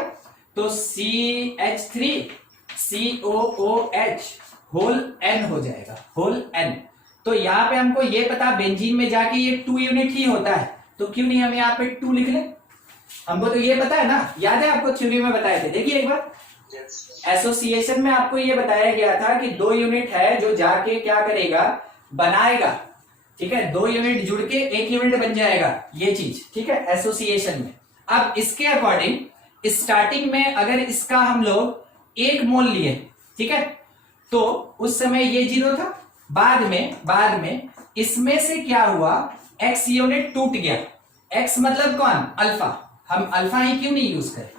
तो CH3 COOH होल N हो जाएगा, होल N। तो यहाँ पे हमको ये पता बेंजीन में जाके ये 2 यूनिट ही होता है, तो क्यों नहीं हम यहाँ पे 2 लिख लें, हमको तो ये पता है ना, याद है आपको थ्योरी में बताए थे। देखिए एक बार एसोसिएशन में आपको ये बताया गया था कि 2 यूनिट है जो जाके क्या करेगा, बनाएगा, ठीक है, 2 यूनिट जुड़ के 1 यूनिट बन जाएगा, ये चीज, ठीक है, एसोसिएशन में। अब इसके अकॉर्डिंग स्टार्टिंग में अगर इसका हम लोग 1 मोल लिए, ठीक है, तो उस समय ये 0 था, बाद में इसमें से क्या हुआ, x यूनिट टूट गया, x मतलब कौन, अल्फा, हम अल्फा ही क्यों नहीं यूज करें,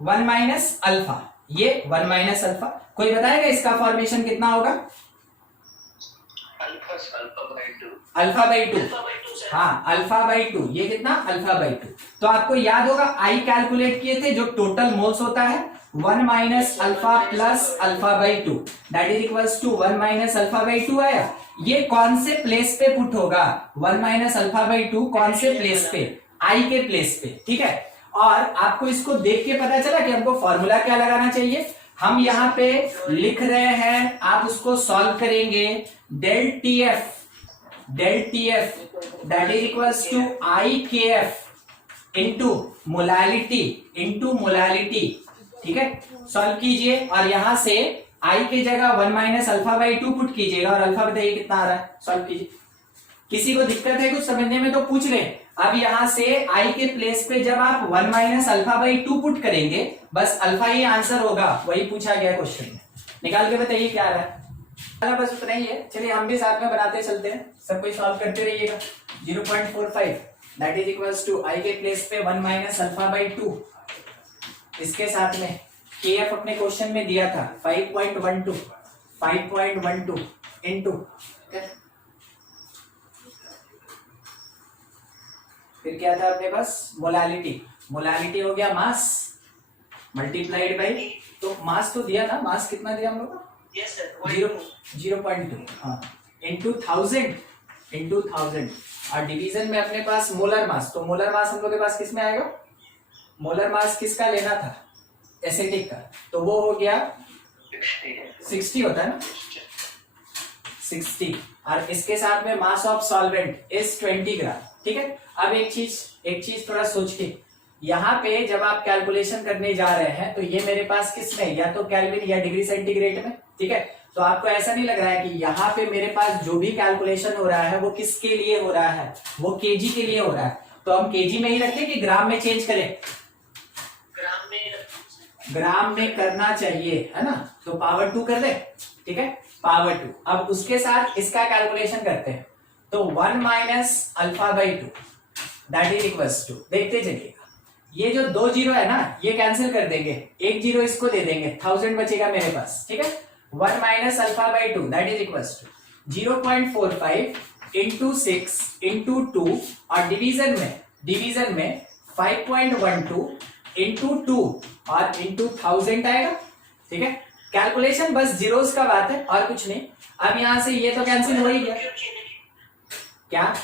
1 माइनस अल्फा, ये 1 माइनस अल्फा। कोई बताएगा इसका फॉर्मेशन कितना होगा, अल्फा बाई 2, हाँ अल्फा बाई 2, ये कितना, अल्फा बाई 2। तो आपको याद होगा आई कैलकुलेट किए थे, जो टोटल मोल्स होता है 1 minus alpha plus alpha by 2, that is equals to 1 minus alpha by 2 आया। ये कौन से प्लेस पे पुट होगा, 1 माइनस अल्फा बाई 2 कौन से प्लेस पे, आई के प्लेस पे, ठीक है। और आपको इसको देख के पता चला कि हमको फॉर्मूला क्या लगाना चाहिए, हम यहाँ पे लिख रहे हैं, आप उसको सॉल्व करेंगे, del TF that is equals to I K F into molality, ठीक है, सॉल्व कीजिए और यहां से आई के जगह 1 माइनस अल्फा बाई 2 पुट कीजिएगा और अल्फा बताइए कितना आ रहा है, सॉल्व कीजिए। किसी को दिक्कत है कुछ समझने में तो पूछ ले। अब यहां से आई के प्लेस पे जब आप 1 माइनस अल्फा बाई 2 पुट करेंगे, बस अल्फा ही आंसर होगा, वही पूछा गया क्वेश्चन में, निकाल के बताइए क्या आ रहा है। बस उतना ही है, चलिए हम भी साथ में बनाते चलते हैं, सब कोई सॉल्व करते रहिएगा। 0.45 that is equals to I के प्लेस पे 1 माइनस अल्फा बाई 2, इसके साथ में केएफ अपने क्वेश्चन में दिया था 5.12 इनटू, फिर क्या था अपने पास, मोलालिटी हो गया मास मल्टीप्लाइड बाई, तो मास तो दिया ना, मास कितना दिया हम लोग को, 0.2 हाँ, इंटू 1000 और डिवीजन में अपने पास मोलर मास, तो मोलर मास हम लोग के पास किस में आएगा, मोलर मास किसका लेना था, एसिटिक का, तो वो हो गया 60 होता है ना, 60, और इसके साथ में मास ऑफ सॉल्वेंट इज 20 ग्राम, ठीक है। अब एक चीज थोड़ा सोच के, यहाँ पे जब आप कैलकुलेशन करने जा रहे हैं तो ये मेरे पास किस में, या तो केल्विन या डिग्री सेंटीग्रेड में, ठीक है। तो आपको ऐसा नहीं लग रहा है कि यहाँ पे मेरे पास जो भी कैलकुलेशन हो रहा है वो किसके लिए हो रहा है, वो केजी के लिए हो रहा है, तो हम केजी में ही रखें कि ग्राम में चेंज करें, ग्राम में करना चाहिए, है ना, तो पावर 2 कर दे, ठीक है, पावर 2। अब उसके साथ इसका कैलकुलेशन करते हैं, तो 1 minus alpha by 2 that is equals to, देखते चलिएगा, ये जो 2 जीरो है ना ये कैंसिल कर देंगे, 1 जीरो इसको दे देंगे, 1000 बचेगा मेरे पास, ठीक है। 1 minus alpha by 2 that is equals to 0.45 into 6 into 2 और डिवीजन में 5.12 इंटू 2 और इंटू 1000 आएगा, ठीक है। कैलकुलेशन बस जीरोस का बात है और कुछ नहीं। अब यहाँ से ये तो कैंसिल हो ही गया। क्या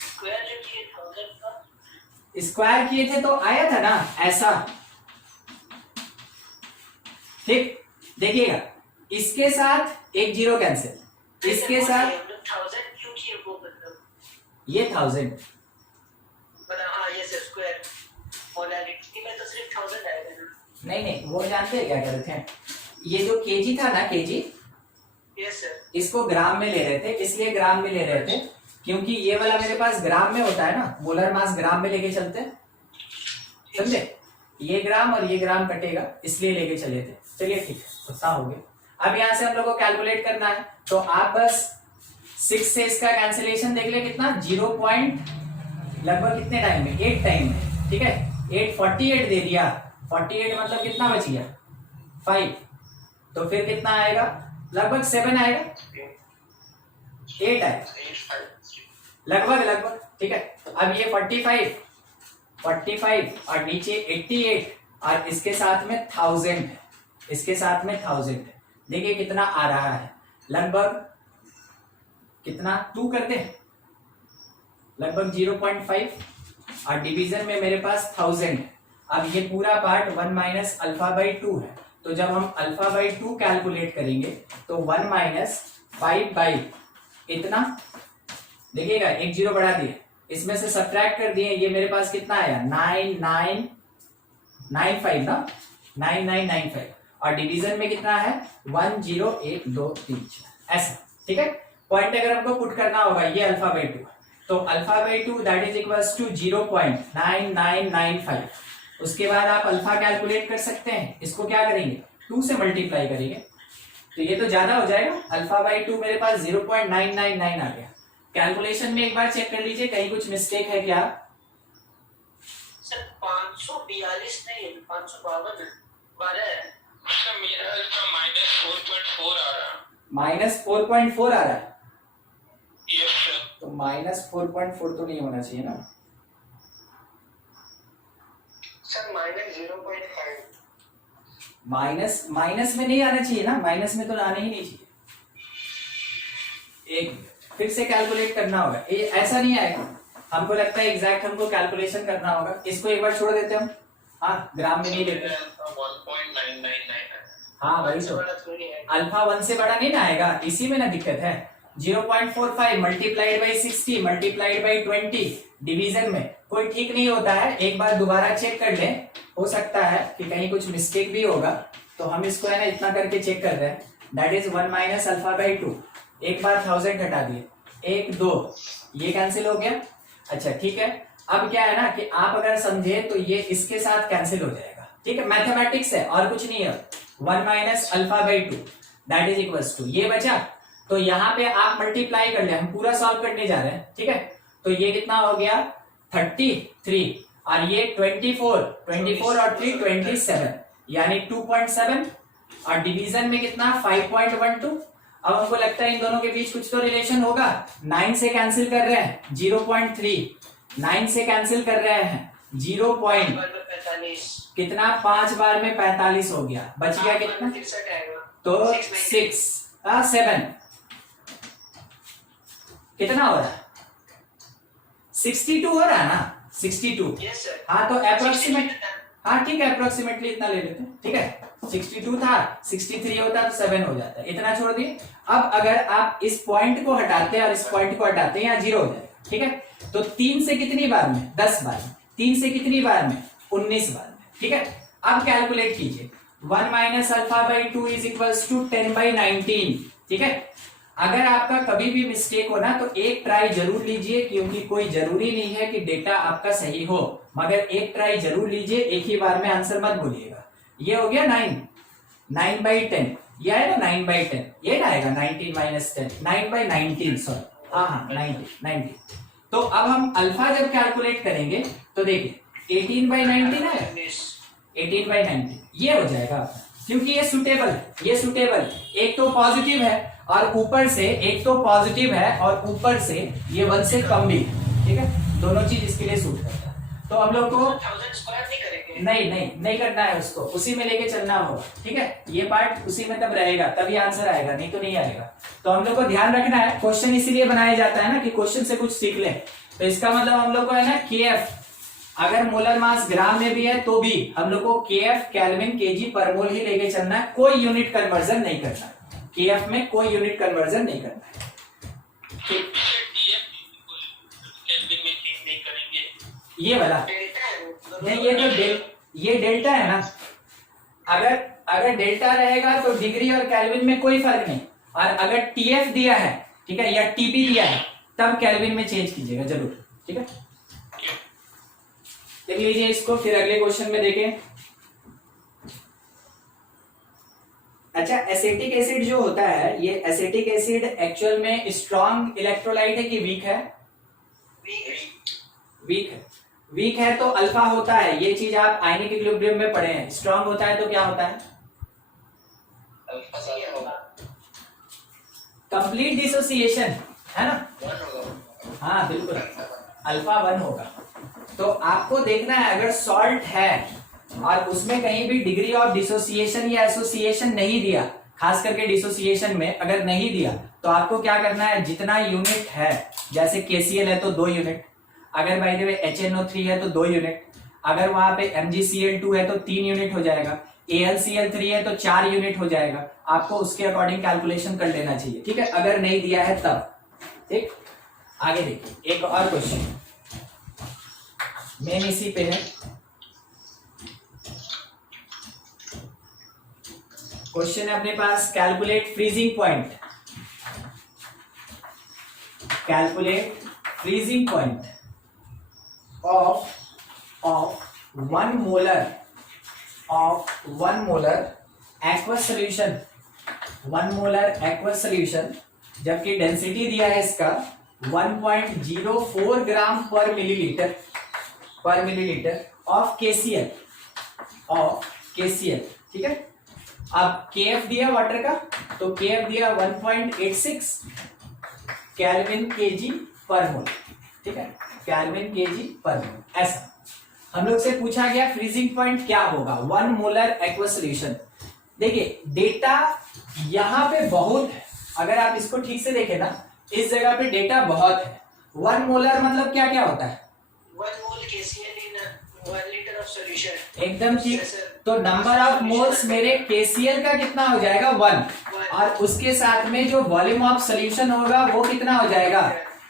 स्क्वायर जो किए 1000 का स्क्वायर किए थे तो आया था ना ऐसा, ठीक। देखिएगा इसके साथ एक जीरो कैंसिल, इसके साथ 1000 क्यों किए वो मतलब ये 1000, हाँ ये स्क्वायर मोलारिटी में तो सिर्फ 1000 आएगा ना। नहीं नहीं वो जानते हैं क्या कर रहे थे, ये जो केजी था ना केजी, यस सर। इसको ग्राम में ले रहे थे, इसलिए ग्राम में ले रहे थे क्योंकि ये वाला मेरे पास ग्राम में होता है ना, मोलर मास ग्राम में लेके चलते हैं, समझे। ये ग्राम और ये ग्राम कटेगा इसलिए लेके चले थे। चलिए ठीक है, उतना हो गया। अब यहाँ से हम लोग को कैलकुलेट करना है तो आप बस 6 से इसका कैंसिलेशन देख ले कितना 0 पॉइंट लगभग कितने टाइम में 8 टाइम में, ठीक है। 848 दे दिया, 48 मतलब कितना बच गया 5, तो फिर कितना आएगा लगभग 7 आएगा, 8 आएगा लगभग, ठीक है। अब ये 45 और नीचे 88 और इसके साथ में 1000 है, इसके साथ में 1000 है। देखिए कितना आ रहा है, लगभग कितना 2 करते हैं, लगभग 0.5 और डिवीजन में मेरे पास 1000 है। अब ये पूरा पार्ट 1 माइनस अल्फा बाई 2 है, तो जब हम अल्फा बाई 2 कैलकुलेट करेंगे तो 1 माइनस 5 बाई इतना, देखिएगा एक जीरो बढ़ा दिए, इसमें से सब्ट्रैक्ट कर दिए, ये मेरे पास कितना आया 9995 ना, 9995 और डिवीजन में कितना है 1 0 1 2 3 4 ऐसा, ठीक है। पॉइंट अगर हमको पुट करना होगा ये अल्फा बाई 2, तो alpha by 2 that is equals to 0.9995। उसके बाद आप अल्फा कैलकुलेट कर सकते हैं, इसको क्या करेंगे 2 से मल्टीप्लाई करेंगे, तो ये तो ज्यादा हो जाएगा, अल्फा बाई 2 मेरे पास 0.999 आ गया। कैलकुलेशन में एक बार चेक कर लीजिए कहीं कुछ मिस्टेक है क्या। सर 542 नहीं 552 12 है सर, मेरा इसका -4.4 आ रहा है, -4.4 आ रहा है, यस सर। तो -4.4 तो नहीं होना चाहिए ना सर -0.5 माइनस में नहीं आना चाहिए ना, माइनस में तो आना ही नहीं चाहिए। एक फिर से कैलकुलेट करना होगा, ये ऐसा नहीं आएगा, हमको लगता है एग्जैक्ट हमको कैलकुलेशन करना होगा। इसको एक बार छोड़ देते हम, हाँ ग्राम में नहीं लेते, 1.999 हाँ वही तो, अल्फा 1 से बड़ा नहीं ना आएगा, इसी में ना दिक्कत है। 0.45 multiplied by 60 multiplied by 20 division में कोई ठीक नहीं होता है, एक बार दोबारा चेक कर ले, हो सकता है कि कहीं कुछ मिस्टेक भी होगा, तो हम इसको है ना इतना करके चेक कर रहे हैं, that is 1 minus alpha by 2। एक बार 1000 हटा दिए, 1 2 ये कैंसिल हो गया, अच्छा ठीक है। अब क्या है ना कि आप अगर समझे तो ये इसके साथ कैंसिल हो जाएगा, ठीक है, मैथमेटिक्स है और कुछ नहीं है। 1 minus alpha by 2 that is equals to ये बचा, तो यहाँ पे आप मल्टीप्लाई कर ले, हम पूरा सॉल्व करने जा रहे हैं, ठीक है। तो ये कितना हो गया 33 और ये 24 और 3 27 यानी 2.7 और डिवीजन में कितना 5.12। अब हमको लगता है इन दोनों के बीच कुछ तो रिलेशन होगा, 9 से कैंसिल कर रहे हैं 0.3, 9 से कैंसिल कर रहे हैं 0 पॉइंट कितना 5 बार में 45 हो गया, बच गया कितना तो 7 कितना हो रहा है 62 हो रहा है ना 62, हाँ तो अप्रोक्सीमेट, हाँ ठीक है अप्रोक्सीमेटली इतना ले लेते हैं, ठीक है 62 था 63 होता तो 7 हो जाता है, इतना छोड़ दिए। अब अगर आप इस पॉइंट को हटाते हैं और इस पॉइंट को हटाते हैं यहाँ 0 हो जाएगा, ठीक है। तो 3 से कितनी बार में 10 बार में, 3 से कितनी बार में 19 बार में, ठीक है। अब कैलकुलेट कीजिए 1 minus alpha by 2 is equals to 10/19, ठीक है। अगर आपका कभी भी मिस्टेक हो ना तो एक ट्राई जरूर लीजिए, क्योंकि कोई जरूरी नहीं है कि डेटा आपका सही हो, मगर एक ट्राई जरूर लीजिए, एक ही बार में आंसर मत बोलिएगा। ये हो गया 9/10, ये आएगा 9/10, ये आएगा 19 माइनस 10 9/19 सॉरी, हाँ 90। तो अब हम अल्फा जब कैलकुलेट करेंगे तो देखिए 18/19 है, 18/19 ये हो जाएगा, क्योंकि ये सुटेबल है, ये सुटेबल एक तो पॉजिटिव है और ऊपर से एक तो पॉजिटिव है और ऊपर से ये 1 से कम भी, ठीक है, दोनों चीज इसके लिए सूट करता है। तो हम लोग को 1000 स्क्वायर नहीं करेंगे नहीं नहीं नहीं करना है उसको, उसी में लेके चलना होगा, ठीक है। ये पार्ट उसी में तब रहेगा, तभी आंसर आएगा, नहीं तो नहीं आएगा। तो हम लोग को ध्यान रखना है, क्वेश्चन इसीलिए बनाया जाता है ना कि क्वेश्चन से कुछ सीख लें। तो इसका मतलब हम लोग को है ना KF, अगर मोलर मास ग्राम में भी है तो भी हम लोग को KF केल्विन केजी पर मोल ही लेके चलना है, कोई यूनिट कन्वर्जन नहीं करना है। KF में कोई यूनिट कन्वर्जन नहीं करना है, ठीक। ये वाला नहीं, ये डेल्टा है ना, अगर डेल्टा रहेगा तो डिग्री और केल्विन में कोई फर्क नहीं, और अगर TF दिया है, ठीक है, या TB दिया है, तब केल्विन में चेंज कीजिएगा जरूर, ठीक है। देख लीजिए इसको, फिर अगले क्वेश्चन में देखें। अच्छा, एसिटिक एसिड जो होता है, ये एसिटिक एसिड एक्चुअल में स्ट्रॉन्ग इलेक्ट्रोलाइट है कि वीक है? वीक है तो अल्फा होता है, ये चीज आप आयनिक इक्विलिब्रियम में पढ़े हैं। स्ट्रॉन्ग होता है तो क्या होता है? कंप्लीट डिसोसिएशन, है ना? हाँ बिल्कुल, अल्फा 1 होगा। तो आपको देखना है, अगर सॉल्ट है और उसमें कहीं भी डिग्री ऑफ डिसोसिएशन या एसोसिएशन नहीं दिया, खास करके डिसोसिएशन में अगर नहीं दिया, तो आपको क्या करना है, जितना यूनिट है, जैसे KCl है तो 2 यूनिट, अगर बाय द वे HNO3 है तो 2 यूनिट, अगर वहां पे MgCl2 है तो 3 यूनिट हो जाएगा, AlCl3 है तो 4 यूनिट हो जाएगा। आपको उसके अकॉर्डिंग कैलकुलेशन कर लेना चाहिए, ठीक है, अगर नहीं दिया है तब, ठीक। आगे देखिए, एक और क्वेश्चन मेन इसी पे है। क्वेश्चन है अपने पास, calculate freezing point, calculate freezing point of 1 molar aqueous solution, 1 molar aqueous solution, जबकि डेंसिटी दिया है इसका 1.04 ग्राम पर मिलीलीटर ऑफ KCl, ठीक है। अब KF दिया वाटर का, तो KF दिया 1.86 केल्विन केजी पर मोल, ठीक है, केल्विन केजी पर मोल। ऐसा हम लोग से पूछा गया फ्रीजिंग पॉइंट क्या होगा 1 मोलर एक्वस सॉल्यूशन। देखिए डेटा यहां पे बहुत है, अगर आप इसको ठीक से देखें ना, इस जगह पे डेटा बहुत है। 1 मोलर मतलब क्या क्या होता है? 1 मोल KCl in 1 liter of solution। एकदम ठीक। तो नंबर ऑफ मोल्स मेरे KCl का कितना हो जाएगा? 1, और उसके साथ में जो वॉल्यूम ऑफ सॉल्यूशन होगा वो कितना हो जाएगा?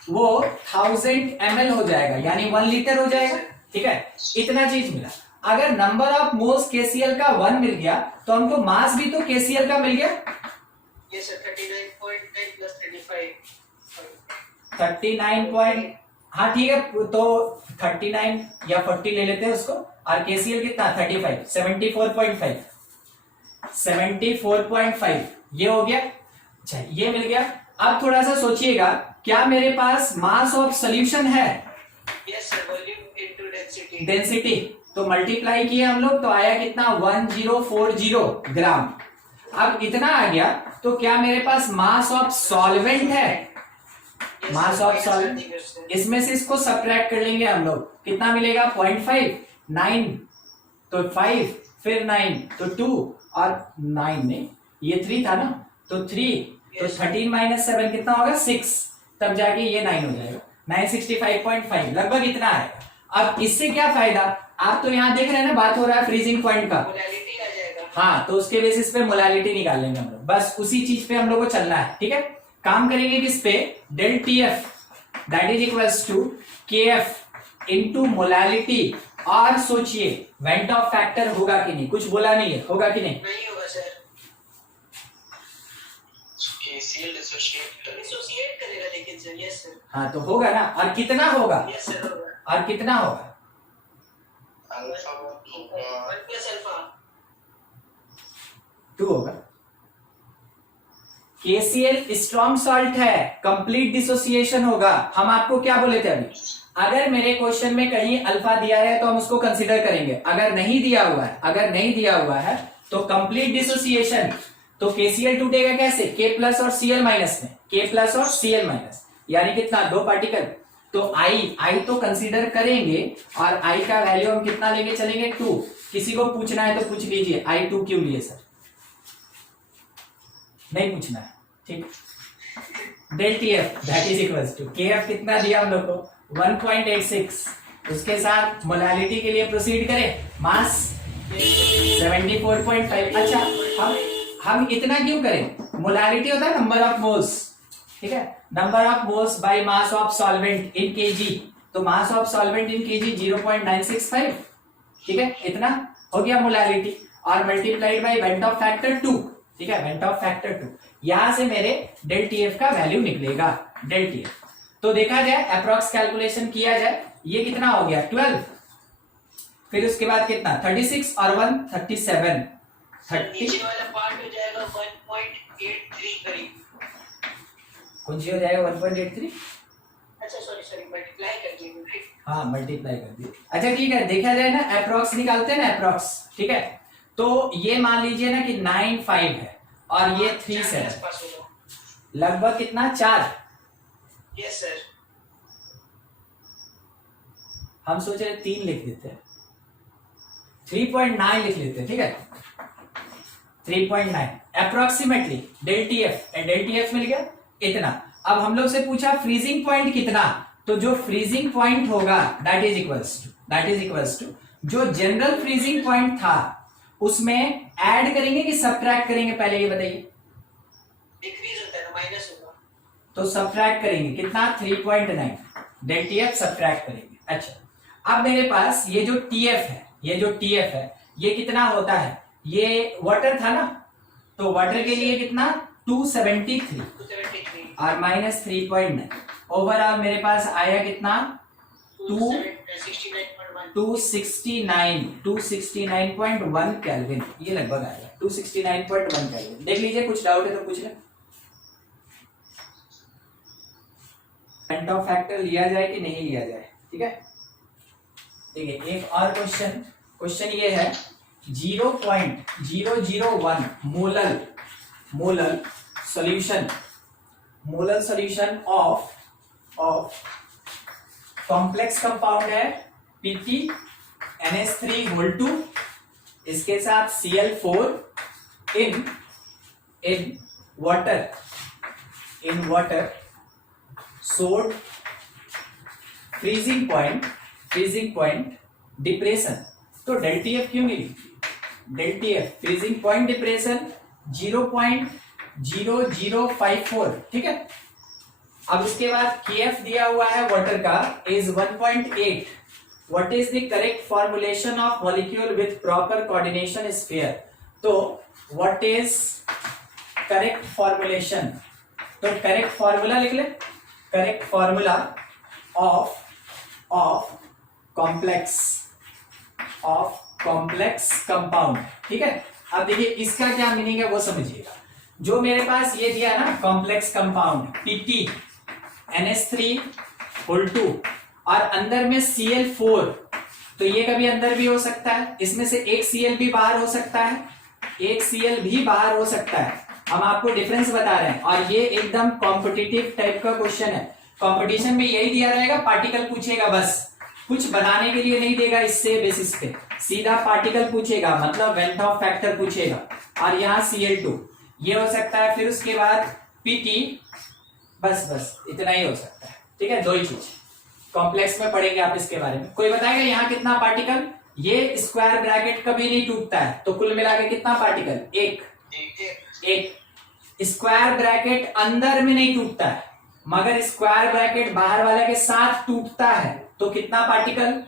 वो 1000 ml हो जाएगा, यानी 1 लीटर हो जाएगा, ठीक है। इतना चीज मिला। अगर नंबर ऑफ मोल्स KCl का 1 मिल गया तो हमको मास भी तो KCl का मिल गया। यस सर, 39.9 प्लस 35 39 हाँ ठीक है, तो 39 या 40 ले लेते हैं उसको, और KCl कितना? 35, 74.5 ये हो गया। अच्छा ये मिल गया। अब थोड़ा सा सोचिएगा, क्या मेरे पास मास ऑफ सॉल्यूशन है? Yes sir, volume into density. Density तो मल्टीप्लाई किए हम लोग, तो आया कितना? 1040 ग्राम। अब इतना आ गया, तो क्या मेरे पास मास ऑफ सॉल्वेंट है? मास ऑफ सॉल्वेंट, इसमें से इसको सब्ट्रैक्ट कर लेंगे हम लोग, कितना मिलेगा? 0.5, 9 तो 5, फिर 9 तो 2, और 9 ने ये 3 था ना, तो 3 तो 13 माइनस 7 कितना होगा? 6, तब जाके ये 9 हो जाएगा। 965.5 लगभग इतना आएगा। अब इससे क्या फायदा? आप तो यहाँ देख रहे हैं ना, बात हो रहा है फ्रीजिंग पॉइंट का, मोलालिटी आ जाएगा। हाँ, तो उसके बेसिस पे मोलालिटी निकाल लेंगे हम लोग, बस उसी चीज पे हम लोग को चलना है, ठीक है। काम करेंगे किस पे? Del TF that is equals to KF into molality. और सोचिए वेंट ऑफ फैक्टर होगा कि नहीं? कुछ बोला नहीं है, होगा कि नहीं? नहीं होगा सर, KCl डिसोसिएट करेगा, लेकिन सर यस सर। हाँ तो होगा ना, और कितना होगा? यस सर होगा। और कितना होगा? अल्फा 1 प्लस अल्फा 2 होगा। KCl स्ट्रॉन्ग सॉल्ट है, कंप्लीट डिसोसिएशन होगा। हम आपको क्या बोले थे अभी? अगर मेरे क्वेश्चन में कहीं अल्फा दिया है तो हम उसको कंसीडर करेंगे, अगर नहीं दिया हुआ है तो कंप्लीट डिसोसिएशन। तो KCl टूटेगा कैसे? K प्लस और Cl माइनस में, K प्लस और Cl माइनस, यानी कितना? 2 पार्टिकल। तो आई तो कंसीडर करेंगे और आई का वैल्यू हम कितना लेके चलेंगे 2। किसी को पूछना है तो पूछ लीजिए आई 2 क्यों लिए सर, नहीं पूछना है, ठीक। Del T F that is equals to K F कितना दिया हम लोग को 1.86, उसके साथ मोलालिटी के लिए प्रोसीड करें, मास 74.5। अच्छा हम इतना क्यों करें, मोलालिटी होता है नंबर ऑफ मोल्स, ठीक है, number of moles by mass of solvent in KG, तो mass of solvent in KG 0.965, ठीक है, इतना हो गया मोलालिटी, और multiplied by van't Hoff factor 2, ठीक है, वेंट ऑफ फैक्टर 2, यहां से मेरे डेल टीएफ का वैल्यू निकलेगा, डेल टीएफ। तो देखा जाए अप्रॉक्स कैलकुलेशन किया जाए, ये कितना हो गया 12, फिर उसके बाद कितना 36 और 1 37, 30 नीचे वाला पार्ट हो जाएगा 1.83 करीब। कौन सी हो जाएगा 1.83, अच्छा सॉरी मल्टीप्लाई कर दीजिए। हाँ मल्टीप्लाई कर दिए। अच्छा ठीक है, देखा जाए ना अप्रॉक्स निकालते हैं ना अप्रॉक्स, ठीक है, तो ये मान लीजिए ना कि 95 है और ये 37, लगभग कितना 4। यस सर, हम सोच रहे 3 लिख देते हैं, 3.9 लिख लेते हैं, ठीक है, 3.9 अप्रोक्सीमेटली डेल टीएफ मिल गया इतना। अब हम लोग से पूछा फ्रीजिंग पॉइंट कितना, तो जो फ्रीजिंग पॉइंट होगा दैट इज इक्वल्स टू जो जनरल फ्रीजिंग पॉइंट था उसमें ऐड करेंगे कि सबट्रैक्ट करेंगे, पहले ये बताइए। डिक्रीज होता है ना, माइनस होगा, तो सबट्रैक्ट करेंगे कितना 3.9, डेल टीएफ सबट्रैक्ट करेंगे। अच्छा अब मेरे पास ये जो टीएफ है ये कितना होता है, ये वाटर था ना, तो वाटर के लिए कितना 273 और माइनस 3.9, ओवरऑल मेरे पास आया कितना 269.1 केल्विन, ये लगभग आएगा 269.1 केल्विन। देख लीजिए, कुछ डाउट है तो पूछ लें। वेंट ऑफ फैक्टर लिया जाए कि नहीं लिया जाए, ठीक है। देखिए एक और क्वेश्चन ये है 0.001 molal solution of complex compound है PT NH3 इसके साथ Cl4 in water showed freezing point depression. तो डेल टीएफ क्यों मिली, del TF freezing point depression 0.0054, ठीक है। अब इसके बाद केएफ दिया हुआ है वाटर का is 1.8। What is the correct formulation of molecule with proper coordination sphere. तो व्हाट इज करेक्ट फॉर्मुलेशन, तो करेक्ट फॉर्मूला लिख ले, correct formula of complex compound, ठीक है। अब देखिए इसका क्या मीनिंग है वो समझिएगा। जो मेरे पास ये दिया ना कॉम्प्लेक्स कंपाउंड PT NH3 और अंदर में Cl4, तो ये कभी अंदर भी हो सकता है, इसमें से एक Cl भी बाहर हो सकता है, एक Cl भी बाहर हो सकता है। हम आपको डिफरेंस बता रहे हैं और ये एकदम कॉम्पिटिटिव टाइप का क्वेश्चन है। कंपटीशन में यही दिया रहेगा, पार्टिकल पूछेगा, बस कुछ बनाने के लिए नहीं देगा, इससे बेसिस पे सीधा पार्टिकल पूछेगा, मतलब वेंट ऑफ फैक्टर पूछेगा, और यहाँ Cl2 ये हो सकता है। फिर उसके बाद PT, बस इतना ही हो सकता है, ठीक है। दो ही चीज कॉम्प्लेक्स में पढ़ेंगे आप इसके बारे में। कोई बताएगा यहाँ कितना पार्टिकल, ये स्क्वायर ब्रैकेट कभी नहीं टूटता है, तो कुल मिला के कितना पार्टिकल, एक स्क्वायर ब्रैकेट अंदर में नहीं टूटता है, मगर स्क्वायर ब्रैकेट बाहर वाले के साथ टूटता है, तो कितना पार्टिकल,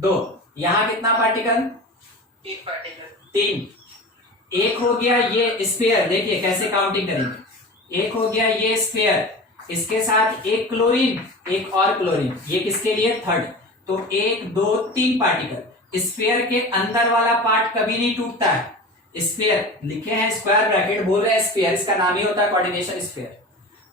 दो। यहाँ कितना पार्टिकल, एक पार्टिकल, 3। एक हो गया ये स्फीयर, देखिए कैसे काउंटिंग करेंगे, एक हो गया ये स्फीयर, इसके साथ एक क्लोरीन, एक और क्लोरीन, ये किसके लिए, थर्ड, तो 1 2 3 पार्टिकल। स्फीयर के अंदर वाला पार्ट कभी नहीं टूटता है, स्फीयर लिखे हैं स्क्वायर ब्रैकेट, बोल रहे हैं स्फीयर, इसका नाम ही होता है कोऑर्डिनेशन स्फीयर।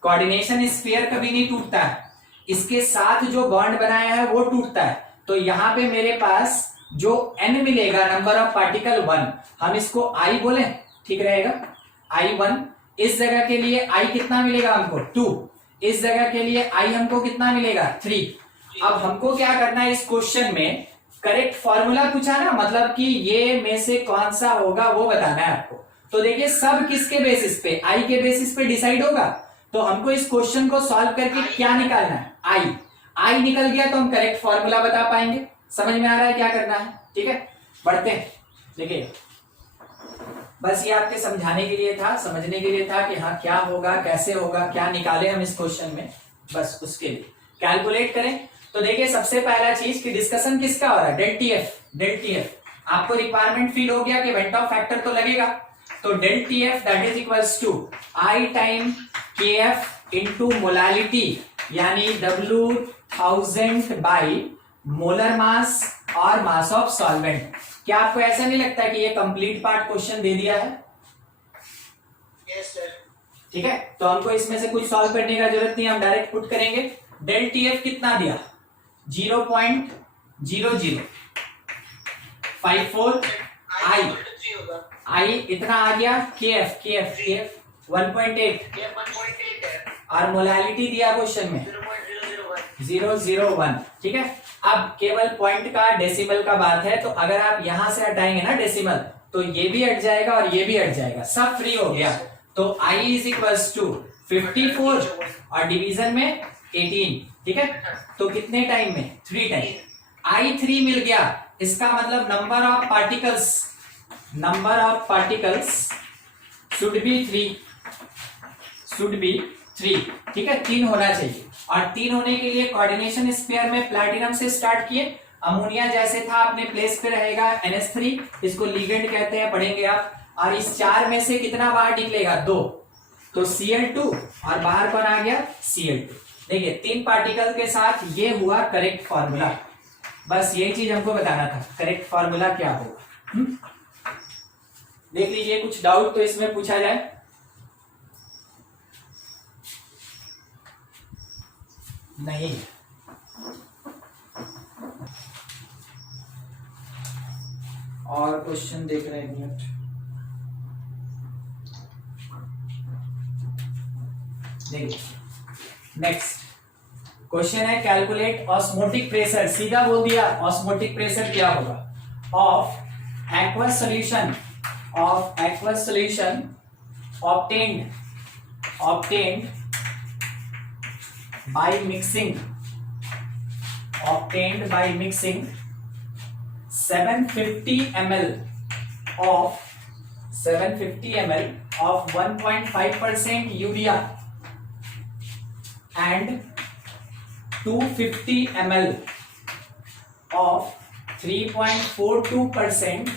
कोऑर्डिनेशन स्फीयर कभी नहीं टूटता है, इसके साथ जो बॉन्ड बनाया है वो टूटता है। तो यहाँ पे मेरे पास जो n मिलेगा, नंबर ऑफ पार्टिकल 1, हम इसको I बोले, ठीक रहेगा, I1। इस जगह के लिए I कितना मिलेगा हमको 2, इस जगह के लिए आई हमको कितना मिलेगा 3। अब हमको क्या करना है, इस क्वेश्चन में करेक्ट फॉर्मूला पूछा ना, मतलब कि ये में से कौन सा होगा वो बताना है आपको। तो देखिए सब किसके बेसिस पे, आई के बेसिस पे डिसाइड होगा। तो हमको इस क्वेश्चन को सॉल्व करके क्या निकालना है, आई निकल गया तो हम करेक्ट फॉर्मूला बता पाएंगे। समझ में आ रहा है क्या करना है? ठीक है, बढ़ते हैं। देखिए बस ये आपके समझाने के लिए था, समझने के लिए था कि हाँ क्या होगा, कैसे होगा, क्या निकाले हम इस क्वेश्चन में, बस उसके लिए कैलकुलेट करें। तो देखिए सबसे पहला चीज कि डिस्कशन किसका हो रहा है, डेल टी एफ। आपको रिक्वायरमेंट फील हो गया कि वेंट ऑफ फैक्टर तो लगेगा, तो del T F that is equals to I time K F into molality, यानी W1000 बाई मोलर मास और मास ऑफ सॉल्वेंट। क्या आपको ऐसा नहीं लगता कि ये कंप्लीट पार्ट क्वेश्चन दे दिया है? Yes sir. ठीक है, तो हमको इसमें से कुछ सॉल्व करने का जरूरत नहीं, हम डायरेक्ट पुट करेंगे। डेल टी एफ कितना दिया, 0.0054 आई इतना आ गया, के एफ 1.8 और मोलालिटी दिया क्वेश्चन में 0.001। ठीक है, अब केवल पॉइंट का डेसिमल का बात है, तो अगर आप यहां से हटाएंगे ना डेसिमल, तो ये भी हट जाएगा और ये भी हट जाएगा, सब फ्री हो गया। तो I इज इक्वल्स टू 54 और डिवीजन में 18। ठीक है, तो कितने टाइम में, 3 टाइम। I 3 मिल गया, इसका मतलब number of particles should be 3। ठीक है, 3 होना चाहिए, और 3 होने के लिए कोऑर्डिनेशन स्पेयर में प्लैटिनम से स्टार्ट किए। अमोनिया जैसे था अपने प्लेस पे रहेगा NH3, इसको लिगेंड कहते हैं, पढ़ेंगे आप। और इस 4 में से कितना बाहर निकलेगा, 2, तो Cl2 और बाहर कौन आ गया, Cl2। देखिए 3 पार्टिकल के साथ ये हुआ करेक्ट फॉर्मूला, बस यही चीज हमको बताना था, करेक्ट फॉर्मूला क्या होगा। देख लीजिए, कुछ डाउट तो इसमें पूछा जाए। नहीं, और क्वेश्चन देख रहे हैं, मिनट। देखिए नेक्स्ट क्वेश्चन है, कैलकुलेट ऑस्मोटिक प्रेशर। सीधा बोल दिया ऑस्मोटिक प्रेशर क्या होगा, of aqueous solution obtained by mixing 750 ml of 1.5% urea and 250 ml of 3.42%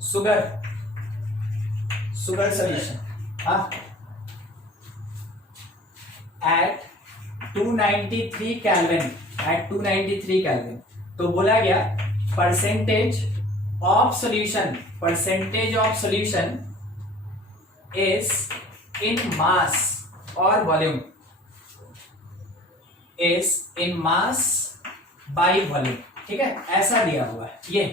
sugar solution at 293 Kelvin. तो बोला गया percentage of solution is in mass और वॉल्यूम, बाय वॉल्यूम। ठीक है, ऐसा दिया हुआ है ये।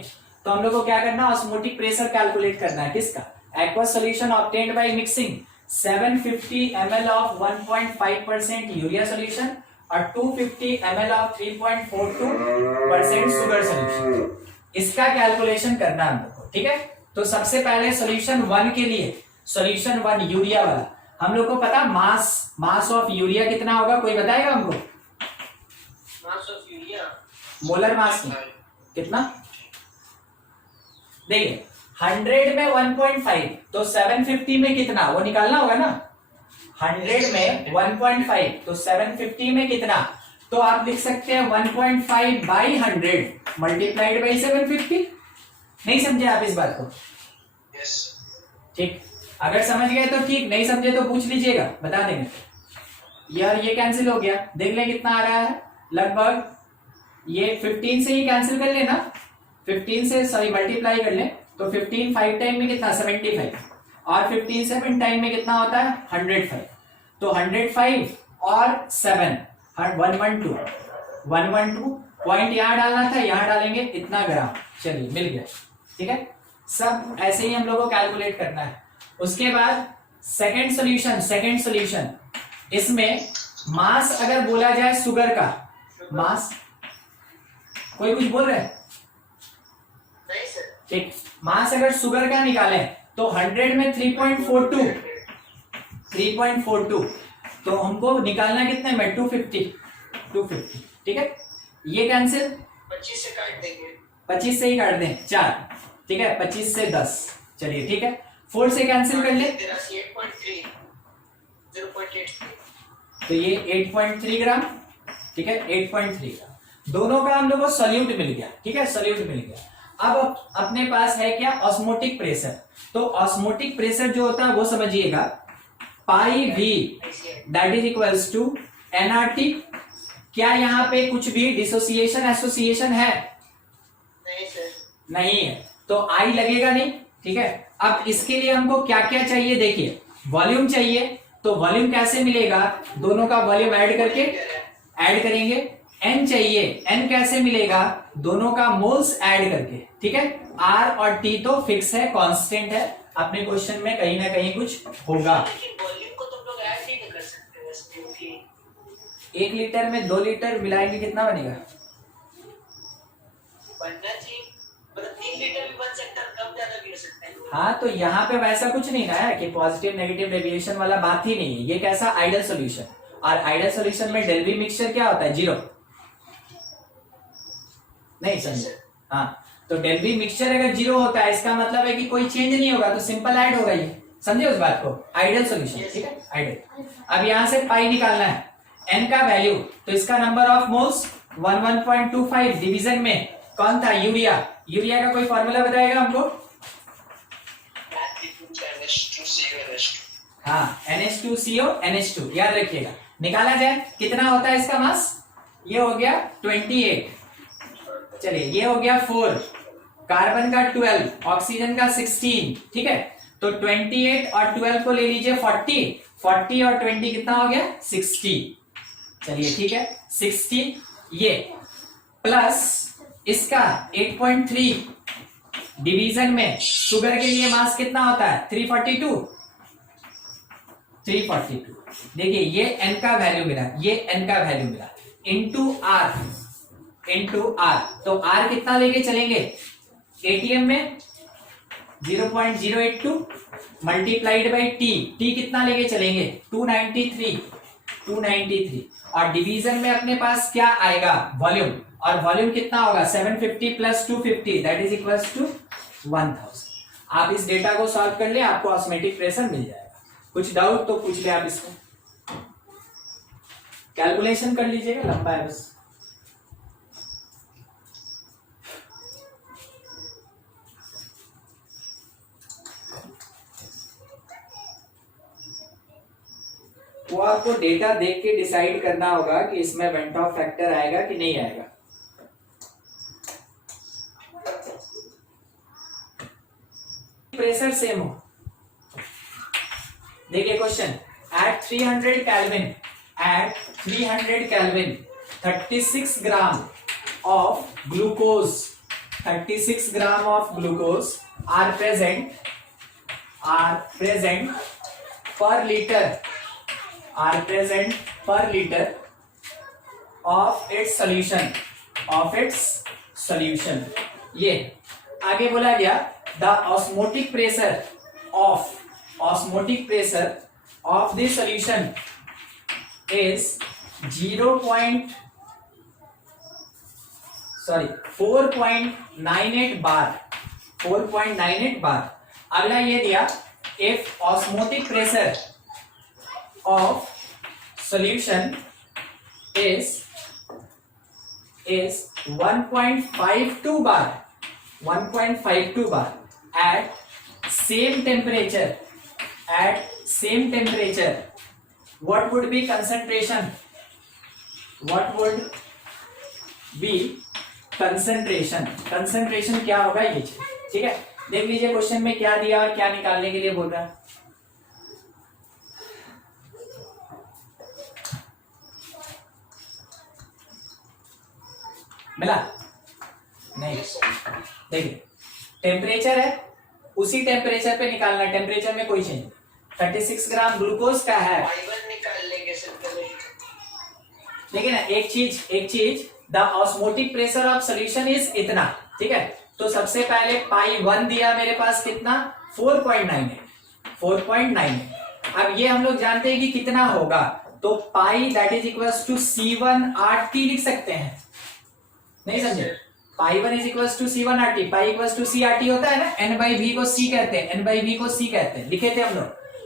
तो हम लोग को क्या करना है, ऑस्मोटिक प्रेशर कैलकुलेट करना है, किसका, aqueous solution obtained by mixing 750 ml of 1.5% urea solution और 250 ml of 3.42% शुगर सॉल्यूशन। इसका कैलकुलेशन करना है हम लोग को। ठीक है, तो सबसे पहले सॉल्यूशन 1 के लिए, सॉल्यूशन 1 यूरिया वाला, हम लोग को पता मास ऑफ यूरिया कितना होगा, कोई बताएगा हमको? Mass of urea, molar mass कितना, देखिए 100 में 1.5, तो 750 में कितना, वो निकालना होगा ना। 100 में 1.5, तो 750 में कितना, तो आप लिख सकते हैं 1.5 बाई 100 मल्टीप्लाइड बाई 750। नहीं समझे आप इस बात को? यस। ठीक, अगर समझ गए तो ठीक, नहीं समझे तो पूछ लीजिएगा, बता देंगे। यार ये कैंसिल हो गया, देख लें कितना आ रहा है, लगभग ये 15 से ही कैंसिल कर लेना, 15 से सॉरी मल्टीप्लाई कर लें, तो 15 5 टाइम में कितना, 75, और 15 7 टाइम में कितना होता है, 105। तो 105 और 7 112 पॉइंट यहां डालना था, यहां डालेंगे इतना ग्राम, चलिए मिल गया। ठीक है, सब ऐसे ही हम लोग को कैलकुलेट करना है। उसके बाद सेकंड सॉल्यूशन, इसमें मास अगर बोला जाए शुगर का मास, कोई कुछ बोल रहे हैं? नहीं सर। ठीक, मास अगर शुगर का निकाले तो 100 में 3.42 तो हमको निकालना कितने में 250। ठीक है, ये कैंसिल 25 से काट देंगे। 25 से ही काट दें 4। ठीक है, 25 से 10, चलिए ठीक है, 4 से कैंसिल कर ले 8.3 0.83 तो ये 8.3 ग्राम। ठीक है, 8.3 ग्राम। दोनों का हम लोग को सॉल्यूट मिल गया। ठीक है, सॉल्यूट मिल गया। अब अपने पास है क्या, ऑस्मोटिक प्रेशर। तो ऑस्मोटिक प्रेशर जो होता है वो समझिएगा, pi V that is equals to NRT. क्या यहाँ पे कुछ भी डिसोसिएशन एसोसिएशन है? नहीं सर। नहीं है, तो आई लगेगा नहीं। ठीक है, अब इसके लिए हमको क्या क्या चाहिए, देखिए वॉल्यूम चाहिए। तो वॉल्यूम कैसे मिलेगा, दोनों का वॉल्यूम ऐड करके ऐड करेंगे। एन चाहिए, एन कैसे मिलेगा, दोनों का मोल्स ऐड करके। ठीक है, आर और टी तो फिक्स है, कांस्टेंट है। अपने क्वेश्चन में कहीं ना कहीं कुछ होगा। लेकिन वॉल्यूम को तुम लोग ऐड नहीं कर सकते बस, क्योंकि 1 लीटर में 2 लीटर मिलाएंगे कितना बनेगा? बनना चाहिए, मतलब 3 लीटर भी बन सकता है, कम ज्यादा भी हो सकता है। हाँ, तो यहाँ पे वैसा कुछ नहीं ना है कि पॉजिटिव नेगेटिव डेविएशन वाला बात ही नहीं है। ये कैसा आइडियल सॉल्यूशन, और आइडियल सॉल्यूशन में डेल्वी मिक्सचर क्या होता है, 0। नहीं समझे? हाँ, तो डेल्वी मिक्सचर अगर 0 होता है इसका मतलब है कि कोई चेंज नहीं होगा, तो सिंपल ऐड होगा ये। समझे उस बात को? Ideal solution. ठीक है, आइडियल। अब यहाँ से पाई निकालना है, एन का वैल्यू, तो इसका नंबर ऑफ मोल्स 11.25। डिवीजन में कौन था, यूरिया। यूरिया का कोई फॉर्मूला बताएगा हमको? हाँ, NH2CO NH2 याद रखिएगा। निकाला जाए कितना होता है इसका मास, ये हो गया 28। चलिए, ये हो गया 4, कार्बन का 12, ऑक्सीजन का 16। ठीक है, तो 28 और 12 को ले लीजिए 40 और 20 कितना हो गया, 60। चलिए ठीक है, 60 ये प्लस इसका 8.3। डिवीजन में शुगर के लिए मास कितना होता है, 342। देखिए ये एन का वैल्यू मिला, ये एन का वैल्यू मिला, इंटू आर। तो आर कितना लेके चलेंगे, एटीएम में 0.082 मल्टीप्लाइड बाई टी कितना लेके चलेंगे, 293। और डिवीजन में अपने पास क्या आएगा, वॉल्यूम। और वॉल्यूम कितना होगा, 750 plus 250 that is equals to 1000। आप इस डेटा को सॉल्व कर ले, आपको ऑस्मोटिक प्रेशर मिल जाएगा। कुछ डाउट तो पूछ ले आप इसमें, कैलकुलेशन कर लीजिएगा, लंबा है बस। वो आपको डेटा देख के डिसाइड करना होगा कि इसमें वेंट ऑफ फैक्टर आएगा कि नहीं आएगा। प्रेशर सेम हो, देखिए question, at 300 kelvin 36 gram of glucose are present per litre of its solution. ये आगे बोला गया, the osmotic pressure of this solution is 4.98 bar। अगला ये दिया, if osmotic pressure of solution is 1.52 bar at same temperature, what would be concentration? concentration क्या होगा ये चीज। ठीक है, देख लीजिए क्वेश्चन में क्या दिया और क्या निकालने के लिए बोल रहा है। मिला नहीं, देखिए टेम्परेचर है, उसी टेम्परेचर पे निकालना है, टेम्परेचर में कोई चेंज। 36 ग्राम ग्लूकोज का है, फाइबर निकाल लेंगे सर पहले। ठीक है ना, एक चीज the osmotic pressure of solution is इतना, ठीक है। तो सबसे पहले पाई 1 दिया मेरे पास कितना 4.98। अब ये हम लोग जानते हैं कि कितना होगा, तो pi that is equals to C1 RT लिख सकते हैं, नहीं समझे? Pi 1 is equals to C1 RT, pi equals to CRT होता है ना, N/V को C कहते हैं, N/V को C कहते हैं, लिखे थे हम लोग।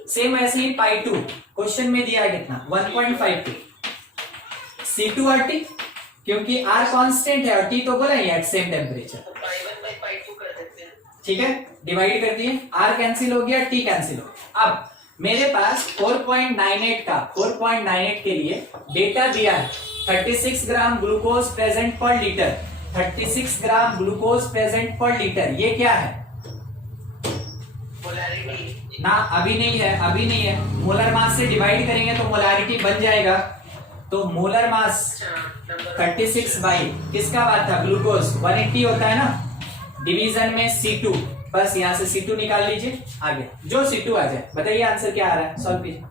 सेम ऐसे ही पाई 2 क्वेश्चन में दिया है कितना 1.52 C2 RT, क्योंकि R कांस्टेंट है और T तो बोला ही एट सेम टेम्परेचर, तो पाई 1 बाई पाई 2 कर सकते हैं। ठीक है, डिवाइड कर दिए, R कैंसिल हो गया, T कैंसिल हो गया। अब मेरे पास 4.98 के लिए डेटा दिया है 36 gram glucose present per litre, 36 gram glucose present per litre, ये क्या है? मोलैरिटी ना अभी नहीं है, मोलर मास से डिवाइड करेंगे तो मोलारिटी बन जाएगा। तो मोलर मास 36 बाई किसका बात था, ग्लूकोज 180 होता है ना, डिवीजन में C2, बस यहां से C2 निकाल लीजिए, आ गया। जो C2 आ जाए, बताइए आंसर क्या आ रहा है, सॉल्व कीजिए।